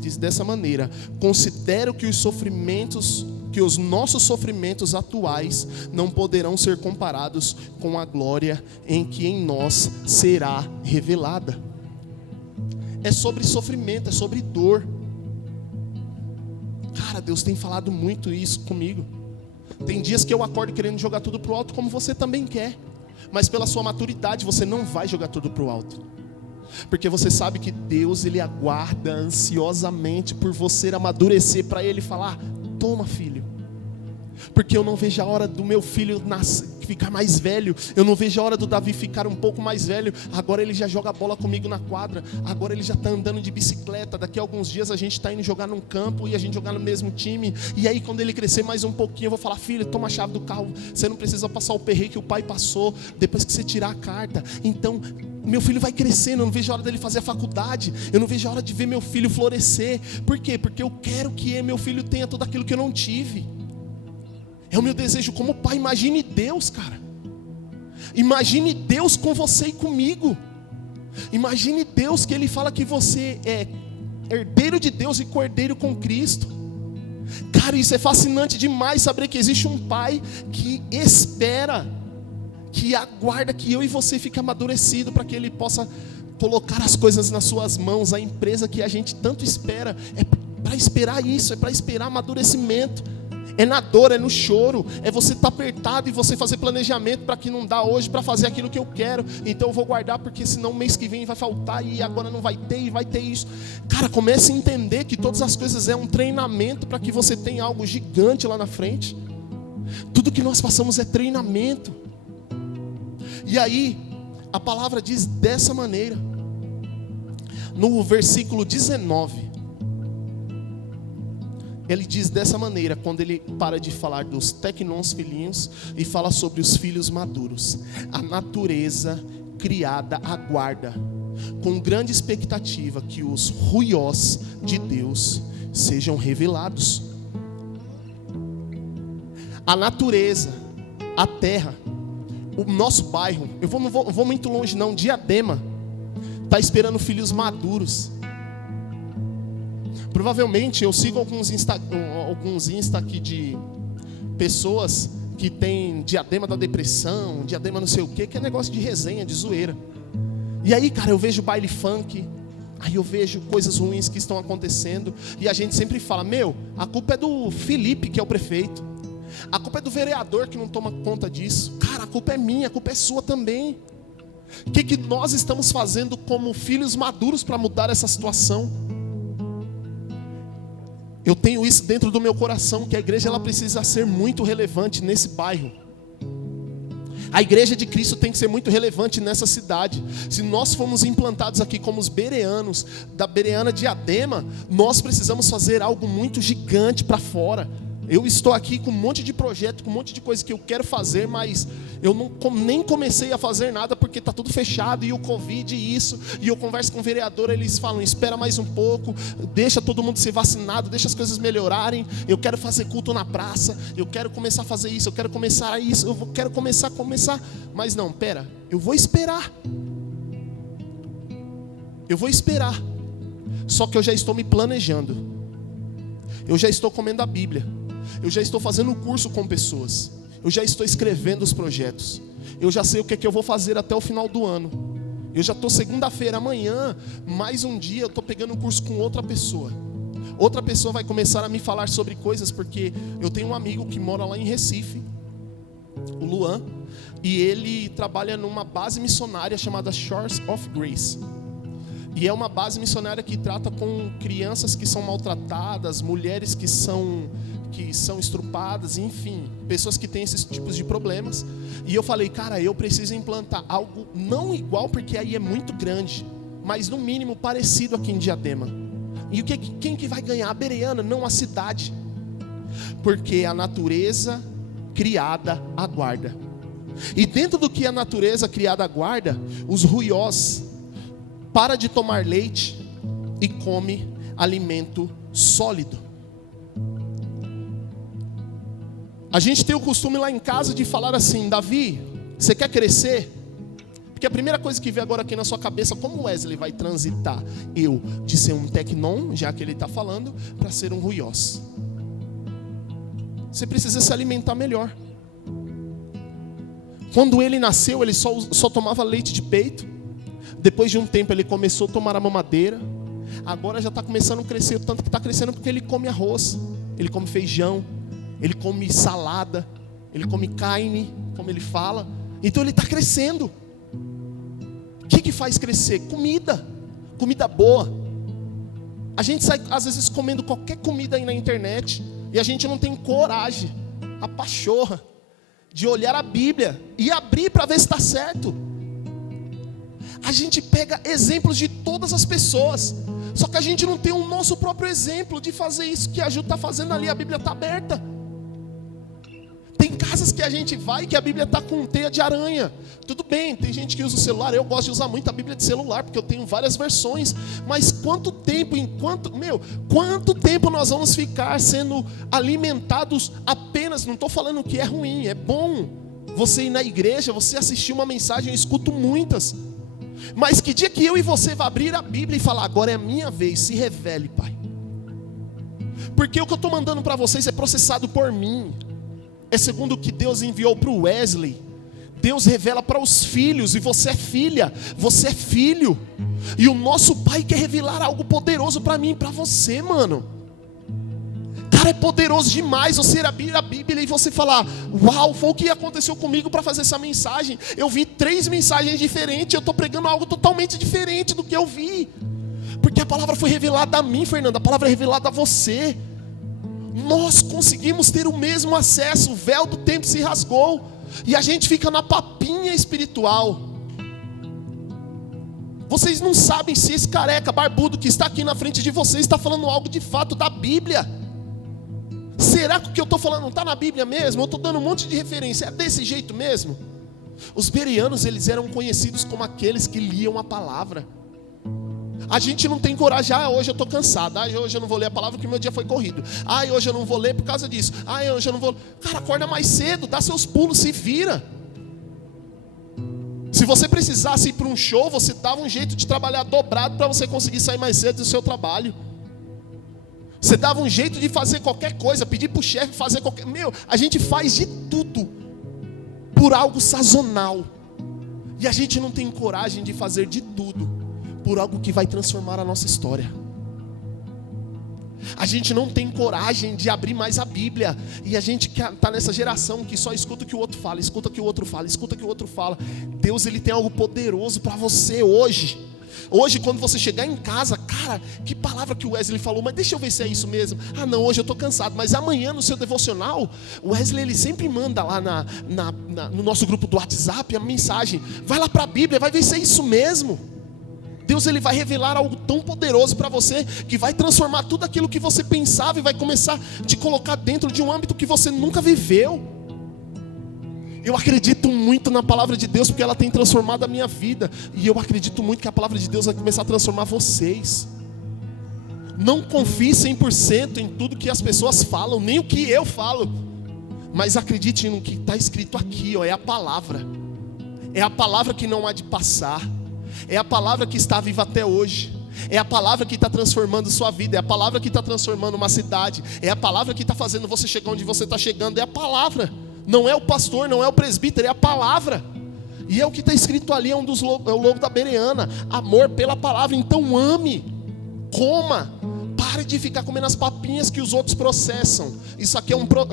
diz dessa maneira: considero que os nossos sofrimentos atuais não poderão ser comparados com a glória em que em nós será revelada. É sobre sofrimento, é sobre dor. Cara, Deus tem falado muito isso comigo. Tem dias que eu acordo querendo jogar tudo pro alto, como você também quer. Mas pela sua maturidade você não vai jogar tudo pro alto. Porque você sabe que Deus, Ele aguarda ansiosamente por você amadurecer, para Ele falar: toma, filho. Porque eu não vejo a hora do meu filho ficar mais velho. Eu não vejo a hora do Davi ficar um pouco mais velho. Agora ele já joga bola comigo na quadra. Agora ele já está andando de bicicleta. Daqui a alguns dias a gente está indo jogar num campo e a gente jogar no mesmo time. E aí quando ele crescer mais um pouquinho, eu vou falar: filho, toma a chave do carro. Você não precisa passar o perrengue que o pai passou depois que você tirar a carta. Então meu filho vai crescendo. Eu não vejo a hora dele fazer a faculdade. Eu não vejo a hora de ver meu filho florescer. Por quê? Porque eu quero que meu filho tenha tudo aquilo que eu não tive. É o meu desejo como pai. Imagine Deus, cara. Imagine Deus com você e comigo. Imagine Deus que Ele fala que você é herdeiro de Deus e cordeiro com Cristo. Cara, isso é fascinante demais, saber que existe um pai que espera, que aguarda que eu e você fiquem amadurecidos, para que Ele possa colocar as coisas nas suas mãos. A empresa que a gente tanto espera, é para esperar isso, é para esperar amadurecimento. É na dor, é no choro, é você estar apertado e você fazer planejamento para que não dá hoje para fazer aquilo que eu quero. Então eu vou guardar, porque senão mês que vem vai faltar e agora não vai ter, e vai ter isso. Cara, comece a entender que todas as coisas é um treinamento para que você tenha algo gigante lá na frente. Tudo que nós passamos é treinamento. E aí, a palavra diz dessa maneira, no versículo 19, ele diz dessa maneira, quando ele para de falar dos teknons, filhinhos, e fala sobre os filhos maduros. A natureza criada aguarda, com grande expectativa, que os ruiós de Deus sejam revelados. A natureza, a terra, o nosso bairro, não vou muito longe não, Diadema, está esperando filhos maduros. Provavelmente eu sigo alguns Insta aqui de pessoas que tem diadema da depressão, diadema não sei o que é negócio de resenha, de zoeira. E aí, cara, eu vejo baile funk, aí eu vejo coisas ruins que estão acontecendo, e a gente sempre fala, a culpa é do Felipe, que é o prefeito. A culpa é do vereador que não toma conta disso. Cara, a culpa é minha, a culpa é sua também. O que nós estamos fazendo como filhos maduros para mudar essa situação? Eu tenho isso dentro do meu coração, que a igreja ela precisa ser muito relevante nesse bairro. A igreja de Cristo tem que ser muito relevante nessa cidade. Se nós formos implantados aqui como os bereanos, da Bereana Diadema, nós precisamos fazer algo muito gigante para fora. Eu estou aqui com um monte de projeto, com um monte de coisa que eu quero fazer, mas eu nem comecei a fazer nada porque está tudo fechado, e o Covid e isso, e eu converso com o vereador, eles falam, espera mais um pouco, deixa todo mundo ser vacinado, deixa as coisas melhorarem, eu quero fazer culto na praça, eu quero começar a fazer isso, eu quero começar isso, eu quero começar, mas não, pera, eu vou esperar, só que eu já estou me planejando, eu já estou comendo a Bíblia, eu já estou fazendo curso com pessoas, eu já estou escrevendo os projetos, eu já sei o que eu vou fazer até o final do ano. Eu já estou segunda-feira, amanhã, mais um dia, eu estou pegando um curso com outra pessoa. Outra pessoa vai começar a me falar sobre coisas, porque eu tenho um amigo que mora lá em Recife, o Luan, e ele trabalha numa base missionária chamada Shores of Grace. E é uma base missionária que trata com crianças que são maltratadas, mulheres que são estrupadas, enfim, pessoas que têm esses tipos de problemas. E eu falei, cara, eu preciso implantar algo não igual, porque aí é muito grande, mas no mínimo parecido aqui em Diadema. E quem que vai ganhar? A Bereana, não a cidade. Porque a natureza criada aguarda. E dentro do que a natureza criada aguarda, os ruiós para de tomar leite e come alimento sólido. A gente tem o costume lá em casa de falar assim, Davi, você quer crescer? Porque a primeira coisa que vem agora aqui na sua cabeça, como Wesley vai transitar eu de ser um tecnon, já que ele está falando, para ser um ruiós? Você precisa se alimentar melhor. Quando ele nasceu, ele só tomava leite de peito. Depois de um tempo ele começou a tomar a mamadeira. Agora já está começando a crescer, tanto que está crescendo porque ele come arroz, ele come feijão, ele come salada, ele come carne, como ele fala. Então ele está crescendo. O que faz crescer? Comida boa. A gente sai às vezes comendo qualquer comida aí na internet e a gente não tem coragem, a pachorra, de olhar a Bíblia e abrir para ver se está certo. A gente pega exemplos de todas as pessoas, só que a gente não tem o nosso próprio exemplo de fazer isso que a Ju está fazendo ali. A Bíblia está aberta. Tem casas que a gente vai que a Bíblia está com teia de aranha. Tudo bem, tem gente que usa o celular. Eu gosto de usar muito a Bíblia de celular, porque eu tenho várias versões. Mas quanto tempo nós vamos ficar sendo alimentados apenas? Não estou falando que é ruim, é bom você ir na igreja, você assistir uma mensagem, eu escuto muitas. Mas que dia que eu e você vai abrir a Bíblia e falar, agora é a minha vez, se revele, Pai. Porque o que eu estou mandando para vocês é processado por mim. É segundo o que Deus enviou para o Wesley. Deus revela para os filhos, e você é filha, você é filho. E o nosso Pai quer revelar algo poderoso para mim e para você, mano. Cara, é poderoso demais você abrir a Bíblia e você falar, uau, foi o que aconteceu comigo para fazer essa mensagem. Eu vi 3 mensagens diferentes, eu estou pregando algo totalmente diferente do que eu vi. Porque a palavra foi revelada a mim, Fernanda, a palavra é revelada a você. Nós conseguimos ter o mesmo acesso, o véu do tempo se rasgou, e a gente fica na papinha espiritual. Vocês não sabem se esse careca barbudo que está aqui na frente de vocês está falando algo de fato da Bíblia. Será que o que eu estou falando não está na Bíblia mesmo? Eu estou dando um monte de referência, é desse jeito mesmo? Os bereanos, eles eram conhecidos como aqueles que liam a palavra. A gente não tem coragem, hoje eu estou cansado, hoje eu não vou ler a palavra porque meu dia foi corrido, hoje eu não vou ler por causa disso, hoje eu não vou. Cara, acorda mais cedo, dá seus pulos, se vira. Se você precisasse ir para um show, você dava um jeito de trabalhar dobrado para você conseguir sair mais cedo do seu trabalho. Você dava um jeito de fazer qualquer coisa, pedir para o chefe fazer qualquer... a gente faz de tudo por algo sazonal. E a gente não tem coragem de fazer de tudo por algo que vai transformar a nossa história. A gente não tem coragem de abrir mais a Bíblia. E a gente está nessa geração que só escuta o que o outro fala, escuta o que o outro fala, escuta o que o outro fala. Deus, Ele tem algo poderoso para você hoje. Hoje, quando você chegar em casa, cara, que palavra que o Wesley falou, mas deixa eu ver se é isso mesmo. Ah não, hoje eu estou cansado. Mas amanhã no seu devocional, o Wesley, ele sempre manda lá no nosso grupo do WhatsApp a mensagem: vai lá para a Bíblia, vai ver se é isso mesmo. Deus, Ele vai revelar algo tão poderoso para você, que vai transformar tudo aquilo que você pensava e vai começar a te colocar dentro de um âmbito que você nunca viveu. Eu acredito muito na palavra de Deus, porque ela tem transformado a minha vida. E eu acredito muito que a palavra de Deus vai começar a transformar vocês. Não confie 100% em tudo que as pessoas falam, nem o que eu falo. Mas acredite no que está escrito aqui, ó, é a palavra. É a palavra que não há de passar. É a palavra que está viva até hoje. É a palavra que está transformando sua vida. É a palavra que está transformando uma cidade. É a palavra que está fazendo você chegar onde você está chegando. É a palavra. Não é o pastor, não é o presbítero, é a palavra. E é o que está escrito ali, é o logo da Bereana: amor pela palavra. Então ame, coma, pare de ficar comendo as papinhas que os outros processam. Isso aqui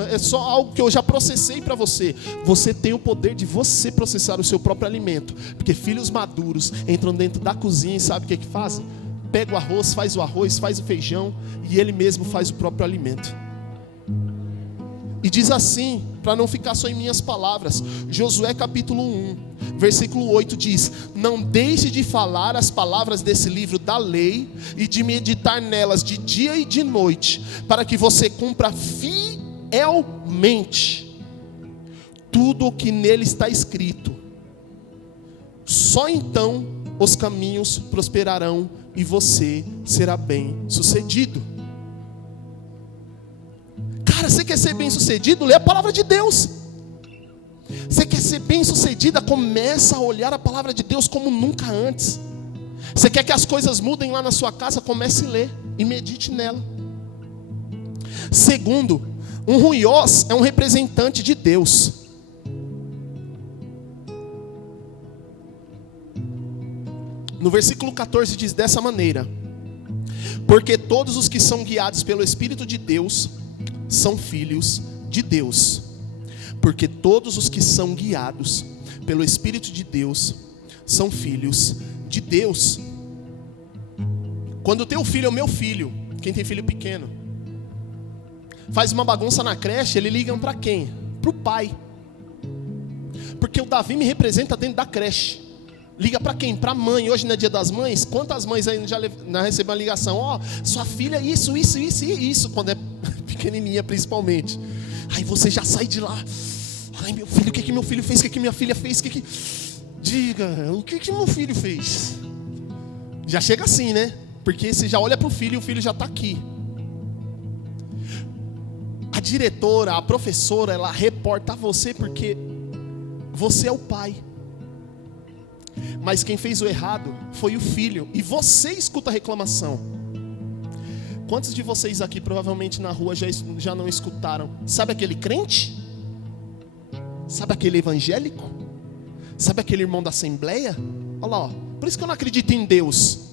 é só algo que eu já processei para você. Você tem o poder de você processar o seu próprio alimento. Porque filhos maduros entram dentro da cozinha e sabe o que fazem? Pega o arroz, faz o feijão, e ele mesmo faz o próprio alimento. E diz assim, para não ficar só em minhas palavras, Josué capítulo 1, versículo 8 diz: não deixe de falar as palavras desse livro da lei e de meditar nelas de dia e de noite, para que você cumpra fielmente tudo o que nele está escrito. Só então os caminhos prosperarão e você será bem sucedido. Cara, você quer ser bem sucedido? Lê a palavra de Deus. Você quer ser bem sucedida? Começa a olhar a palavra de Deus como nunca antes. Você quer que as coisas mudem lá na sua casa? Comece a ler e medite nela. Segundo, um ruiós é um representante de Deus. No versículo 14 diz dessa maneira: porque todos os que são guiados pelo Espírito de Deus são filhos de Deus. Porque todos os que são guiados pelo Espírito de Deus são filhos de Deus. Quando o teu filho é o meu filho, quem tem filho pequeno, faz uma bagunça na creche, ele liga para quem? Para o pai. Porque o Davi me representa dentro da creche. Liga para quem? Para a mãe. Hoje não é dia das mães? Quantas mães aí já receberam uma ligação? Ó, sua filha isso, quando é pequenininha principalmente. Aí você já sai de lá: ai meu filho, o que meu filho fez? O que minha filha fez? Diga, o que meu filho fez? Já chega assim, né? Porque você já olha para o filho e o filho já está aqui. A diretora, a professora, ela reporta a você porque você é o pai. Mas quem fez o errado foi o filho. E você escuta a reclamação. Quantos de vocês aqui provavelmente na rua já não escutaram? Sabe aquele crente? Sabe aquele evangélico? Sabe aquele irmão da assembleia? Olha lá, ó. Por isso que eu não acredito em Deus.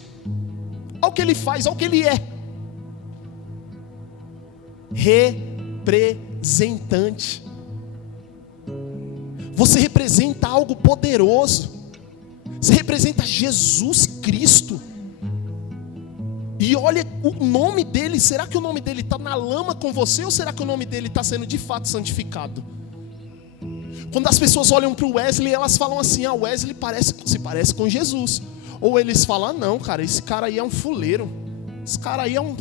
Olha o que ele faz, olha o que ele é. Representante. Você representa algo poderoso. Você representa Jesus Cristo. E olha o nome dele. Será que o nome dele está na lama com você? Ou será que o nome dele está sendo de fato santificado? Quando as pessoas olham para o Wesley, elas falam assim: ah, Wesley se parece com Jesus. Ou eles falam: ah, não, cara, esse cara aí é um fuleiro. Esse cara aí é um...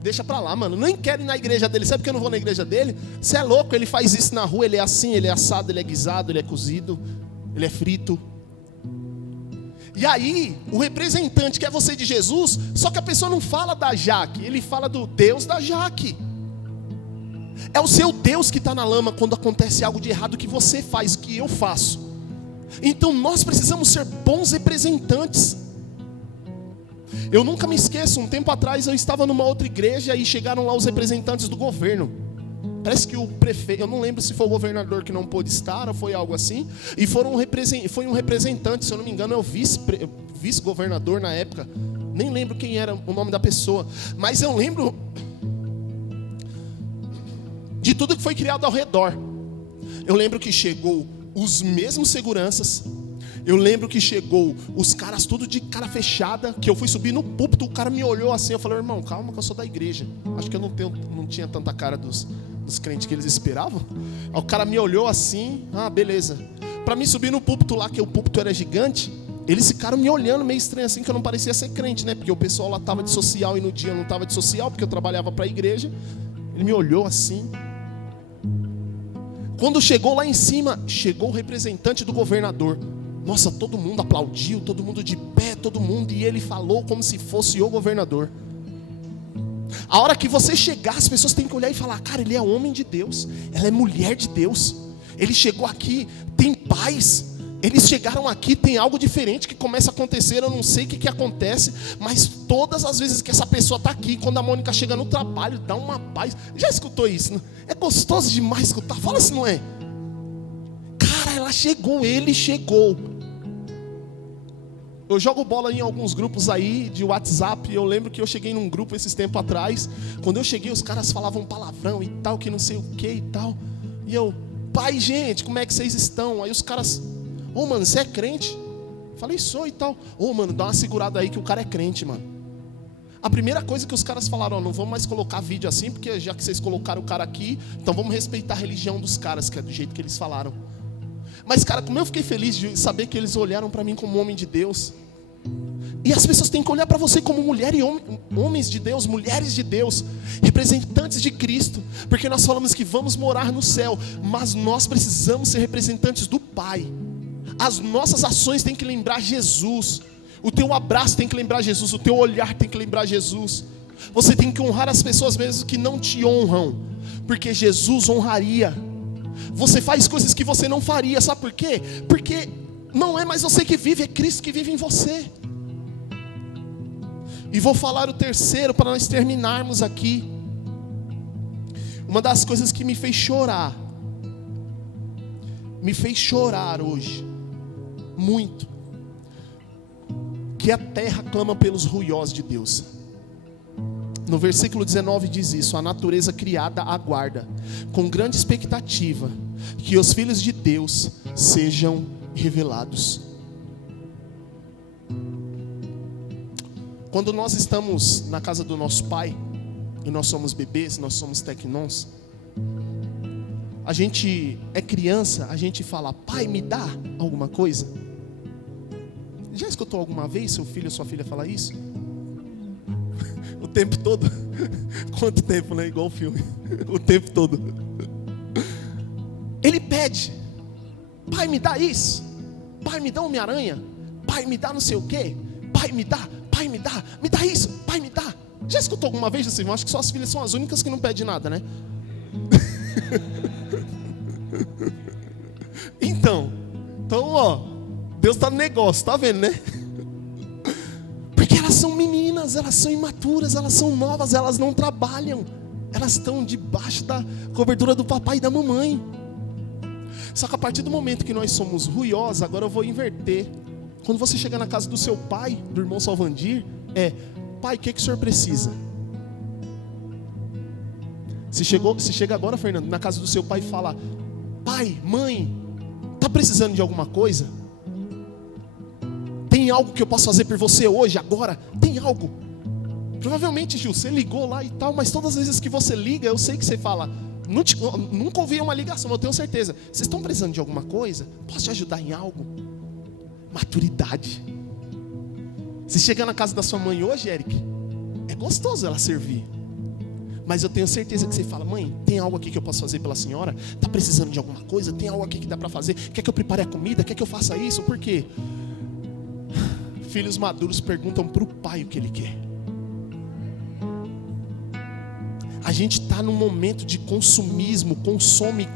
Deixa pra lá, mano. Nem quero ir na igreja dele. Sabe por que eu não vou na igreja dele? Você é louco, ele faz isso na rua. Ele é assim, ele é assado, ele é guisado, ele é cozido, ele é frito. E aí, o representante quer você de Jesus, só que a pessoa não fala da Jaque, ele fala do Deus da Jaque. É o seu Deus que está na lama quando acontece algo de errado que você faz, que eu faço. Então nós precisamos ser bons representantes. Eu nunca me esqueço, um tempo atrás eu estava numa outra igreja e chegaram lá os representantes do governo. Parece que o prefeito, eu não lembro se foi o governador que não pôde estar ou foi algo assim. E foi um representante, se eu não me engano é o vice-governador na época. Nem lembro quem era o nome da pessoa. Mas eu lembro de tudo que foi criado ao redor. Eu lembro que chegou os mesmos seguranças. Eu lembro que chegou os caras tudo de cara fechada. Que eu fui subir no púlpito, o cara me olhou assim. Eu falei, irmão, calma que eu sou da igreja. Acho que eu não tinha tanta cara dos crentes que eles esperavam. Aí o cara me olhou assim, beleza. Para mim subir no púlpito lá, que o púlpito era gigante, eles ficaram me olhando meio estranho assim, que eu não parecia ser crente, né? Porque o pessoal lá estava de social e no dia eu não estava de social, porque eu trabalhava para a igreja. Ele me olhou assim. Quando chegou lá em cima, chegou o representante do governador. Nossa, todo mundo aplaudiu, todo mundo de pé, todo mundo, e ele falou como se fosse o governador. A hora que você chegar, as pessoas têm que olhar e falar, cara, ele é homem de Deus, ela é mulher de Deus, ele chegou aqui, tem paz, eles chegaram aqui, tem algo diferente que começa a acontecer, eu não sei o que acontece, mas todas as vezes que essa pessoa está aqui, quando a Mônica chega no trabalho, dá uma paz. Já escutou isso? Né? É gostoso demais escutar, fala se não é. Cara, ela chegou, ele chegou. Eu jogo bola em alguns grupos aí de WhatsApp. Eu lembro que eu cheguei num grupo esses tempos atrás. Quando eu cheguei, os caras falavam palavrão e tal, que não sei o que e tal. E eu, pai, gente, como é que vocês estão? Aí os caras, mano, você é crente? Falei, sou e tal. Mano, dá uma segurada aí que o cara é crente, mano. A primeira coisa que os caras falaram, não vamos mais colocar vídeo assim, porque já que vocês colocaram o cara aqui, então vamos respeitar a religião dos caras, que é do jeito que eles falaram. Mas, cara, como eu fiquei feliz de saber que eles olharam para mim como homem de Deus. E as pessoas têm que olhar para você como mulher e homens de Deus, mulheres de Deus, representantes de Cristo. Porque nós falamos que vamos morar no céu, mas nós precisamos ser representantes do Pai. As nossas ações têm que lembrar Jesus. O teu abraço tem que lembrar Jesus, o teu olhar tem que lembrar Jesus. Você tem que honrar as pessoas mesmo que não te honram, porque Jesus honraria. Você faz coisas que você não faria, sabe por quê? Porque não é mais você que vive, é Cristo que vive em você. E vou falar o terceiro para nós terminarmos aqui. Uma das coisas que me fez chorar hoje, muito, que a terra clama pelos ruiós de Deus. No versículo 19 diz isso: a natureza criada aguarda, com grande expectativa, que os filhos de Deus sejam revelados. Quando nós estamos na casa do nosso pai, e nós somos bebês, nós somos tecnons, a gente é criança, a gente fala, pai, me dá alguma coisa? Já escutou alguma vez seu filho ou sua filha falar isso? O tempo todo? Quanto tempo, né? Igual o filme. O tempo todo. Ele pede, pai, me dá isso. Pai, me dá Homem-Aranha. Pai, me dá não sei o quê. Pai, me dá isso. Pai, me dá. Já escutou alguma vez assim? Eu acho que suas filhas são as únicas que não pedem nada, né? Então, Deus está no negócio, tá vendo, né? Porque elas são meninas, elas são imaturas, elas são novas, elas não trabalham. Elas estão debaixo da cobertura do papai e da mamãe. Só que a partir do momento que nós somos ruiosos, agora eu vou inverter. Quando você chega na casa do seu pai, do irmão Salvandir, pai, o que o senhor precisa? Se chega agora, Fernando, na casa do seu pai e fala, pai, mãe, está precisando de alguma coisa? Tem algo que eu posso fazer por você hoje, agora? Tem algo? Provavelmente, Gil, você ligou lá e tal, mas todas as vezes que você liga, eu sei que você fala, nunca ouvi uma ligação, mas eu tenho certeza. Vocês estão precisando de alguma coisa? Posso te ajudar em algo? Maturidade. Se chegar na casa da sua mãe hoje, Eric, é gostoso ela servir. Mas eu tenho certeza que você fala, mãe, tem algo aqui que eu posso fazer pela senhora? Está precisando de alguma coisa? Tem algo aqui que dá para fazer? Quer que eu prepare a comida? Quer que eu faça isso? Por quê? Filhos maduros perguntam para o pai o que ele quer. gente está num momento de consumismo, consome,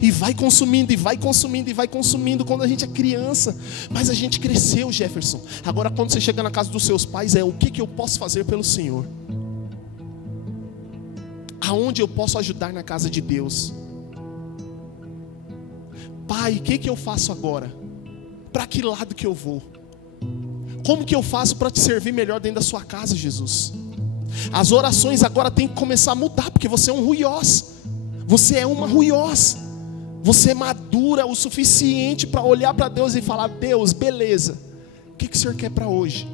e vai consumindo quando a gente é criança. Mas a gente cresceu, Jefferson. Agora quando você chega na casa dos seus pais, o que eu posso fazer pelo Senhor? Aonde eu posso ajudar na casa de Deus? Pai, o que eu faço agora? Para que lado que eu vou? Como que eu faço para te servir melhor dentro da sua casa, Jesus? As orações agora têm que começar a mudar, porque você é um ruiós. Você é uma ruiós. Você é madura o suficiente para olhar para Deus e falar: Deus, beleza, o que o Senhor quer para hoje?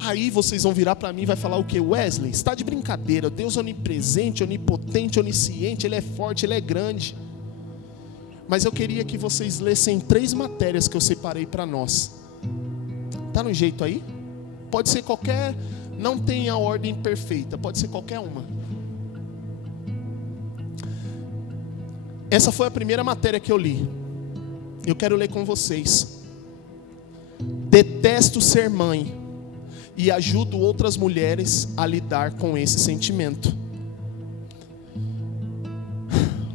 Aí vocês vão virar para mim e vai falar o quê? Wesley, está de brincadeira. Deus é onipresente, onipotente, onisciente, Ele é forte, Ele é grande. Mas eu queria que vocês lessem 3 matérias que eu separei para nós. Tá no jeito aí? Pode ser qualquer, não tem a ordem perfeita, pode ser qualquer uma. Essa foi a primeira matéria que eu li. Eu quero ler com vocês. Detesto ser mãe e ajudo outras mulheres a lidar com esse sentimento.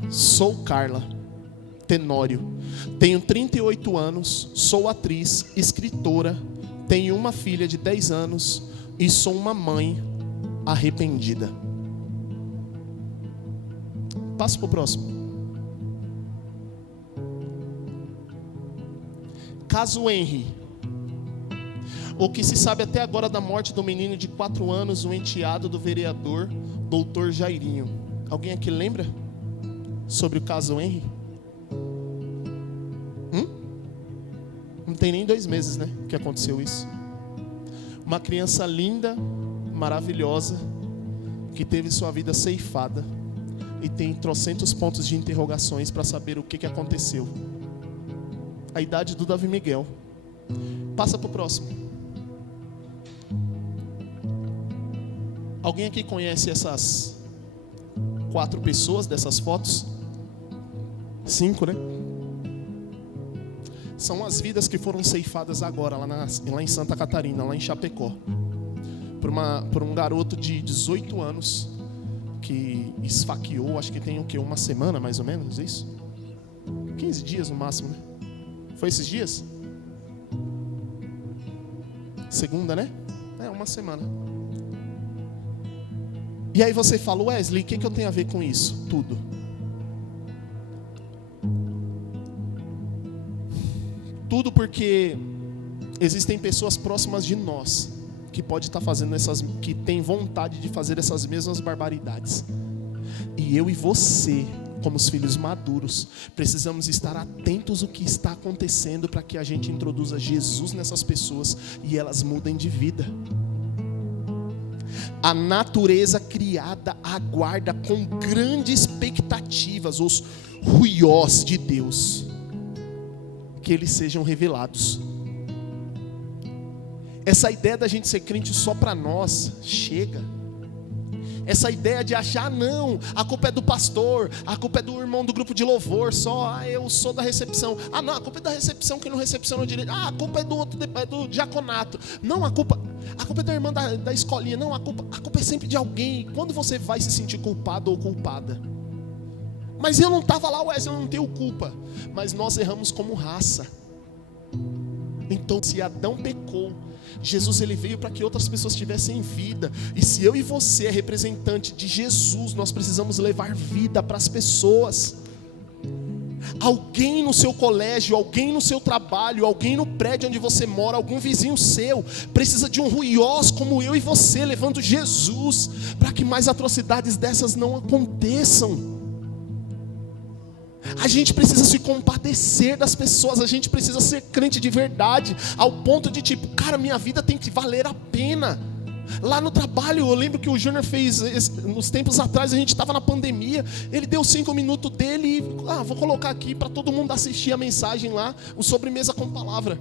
Sou Carla Tenório, tenho 38 anos, sou atriz, escritora, tenho uma filha de 10 anos e sou uma mãe arrependida. Passo para o próximo. Caso Henry. O que se sabe até agora da morte do menino de 4 anos, o enteado do vereador Dr. Jairinho. Alguém aqui lembra sobre o caso Henry? Não tem nem 2 meses, né, que aconteceu isso. Uma criança linda, maravilhosa, que teve sua vida ceifada e tem trocentos pontos de interrogações para saber o que aconteceu. A idade do Davi Miguel. Passa para o próximo. Alguém aqui conhece essas 4 pessoas dessas fotos? 5, né? São as vidas que foram ceifadas agora lá em Santa Catarina, lá em Chapecó, por um garoto de 18 anos que esfaqueou, acho que tem o quê? Uma semana mais ou menos, isso? 15 dias no máximo, né? Foi esses dias? Segunda, né? Uma semana. E aí você fala: Wesley, o que eu tenho a ver com isso? Tudo. Tudo porque existem pessoas próximas de nós que pode estar fazendo que tem vontade de fazer essas mesmas barbaridades. E eu e você, como os filhos maduros, precisamos estar atentos ao que está acontecendo para que a gente introduza Jesus nessas pessoas e elas mudem de vida. A natureza criada aguarda com grandes expectativas os ruiós de Deus, que eles sejam revelados. Essa ideia da gente ser crente só para nós, chega. Essa ideia de achar: não, a culpa é do pastor, a culpa é do irmão do grupo de louvor, eu sou da recepção. Não, a culpa é da recepção que não recepciona direito. A culpa é do diaconato. Não, a culpa é da irmã da escolinha. Não, a culpa é sempre de alguém. Quando você vai se sentir culpado ou culpada? Mas eu não estava lá, Wesley, eu não tenho culpa. Mas nós erramos como raça. Então, se Adão pecou, Jesus ele veio para que outras pessoas tivessem vida. E se eu e você é representante de Jesus, nós precisamos levar vida para as pessoas. Alguém no seu colégio, alguém no seu trabalho, alguém no prédio onde você mora, algum vizinho seu precisa de um ruiós como eu e você, levando Jesus, para que mais atrocidades dessas não aconteçam. A gente precisa se compadecer das pessoas, a gente precisa ser crente de verdade, ao ponto de cara, minha vida tem que valer a pena. Lá no trabalho, eu lembro que o Júnior fez, nos tempos atrás, a gente estava na pandemia, ele deu 5 minutos dele e, vou colocar aqui para todo mundo assistir a mensagem lá, o Sobremesa com Palavra.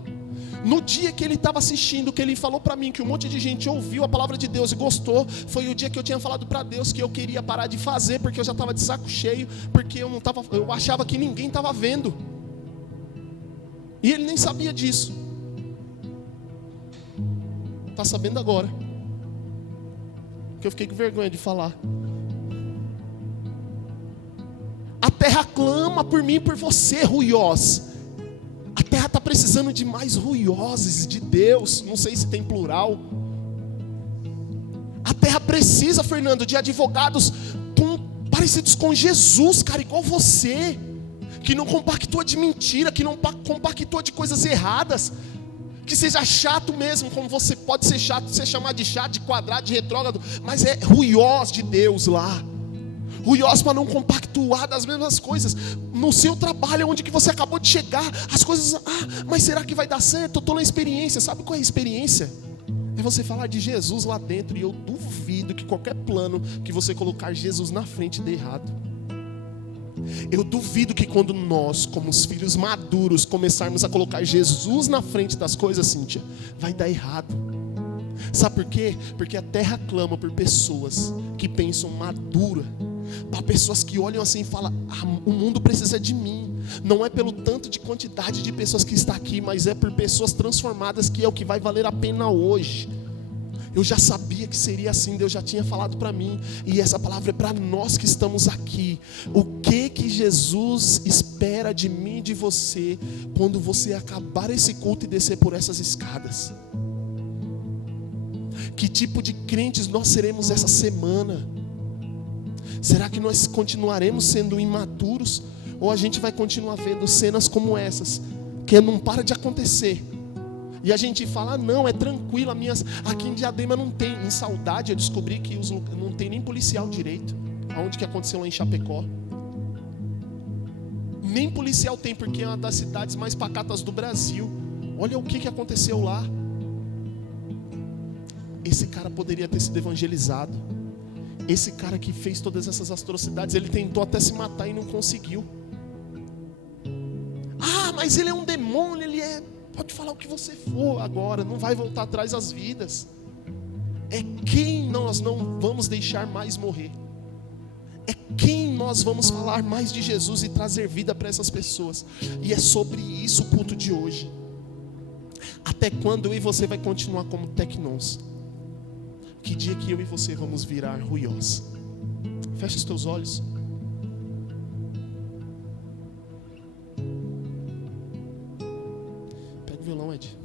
No dia que ele estava assistindo, que ele falou para mim que um monte de gente ouviu a palavra de Deus e gostou, foi o dia que eu tinha falado para Deus que eu queria parar de fazer, porque eu já estava de saco cheio, porque eu achava que ninguém estava vendo. E ele nem sabia disso. Está sabendo agora. que eu fiquei com vergonha de falar. A terra clama por mim e por você, ruiós. A terra está precisando de mais ruioses de Deus. Não sei se tem plural. A terra precisa, Fernando, de advogados parecidos com Jesus, cara, igual você, que não compactua de mentira, que não compactua de coisas erradas, que seja chato mesmo, como você pode ser chato, você chamar de chato, de quadrado, de retrógrado, mas é ruiós de Deus lá, ruiós para não compactuar das mesmas coisas. No seu trabalho, onde que você acabou de chegar, as coisas, mas será que vai dar certo? Eu estou na experiência. Sabe qual é a experiência? É você falar de Jesus lá dentro, e eu duvido que qualquer plano que você colocar Jesus na frente dê errado. Eu duvido que quando nós, como os filhos maduros, começarmos a colocar Jesus na frente das coisas, Cíntia, vai dar errado. Sabe por quê? Porque a terra clama por pessoas que pensam madura, para pessoas que olham assim e falam, o mundo precisa de mim. Não é pelo tanto de quantidade de pessoas que está aqui, mas é por pessoas transformadas, que é o que vai valer a pena hoje. Eu já sabia que seria assim, Deus já tinha falado para mim, e essa palavra é para nós que estamos aqui. O que Jesus espera de mim e de você, quando você acabar esse culto e descer por essas escadas? Que tipo de crentes nós seremos essa semana? Será que nós continuaremos sendo imaturos? Ou a gente vai continuar vendo cenas como essas, que não para de acontecer? E a gente fala, não, é tranquilo, aqui em Diadema não tem. Em Saudade eu descobri que não tem nem policial direito. Aonde que aconteceu lá em Chapecó? Nem policial tem, porque é uma das cidades mais pacatas do Brasil. Olha o que aconteceu lá. Esse cara poderia ter sido evangelizado. Esse cara que fez todas essas atrocidades, ele tentou até se matar e não conseguiu. Mas ele é um demônio, pode falar o que você for agora, não vai voltar atrás as vidas. É quem nós não vamos deixar mais morrer. É quem nós vamos falar mais de Jesus e trazer vida para essas pessoas. E é sobre isso o culto de hoje. Até quando eu e você vai continuar como tecnons? Que dia que eu e você vamos virar ruiós? Fecha os teus olhos. Pega o violão, Ed.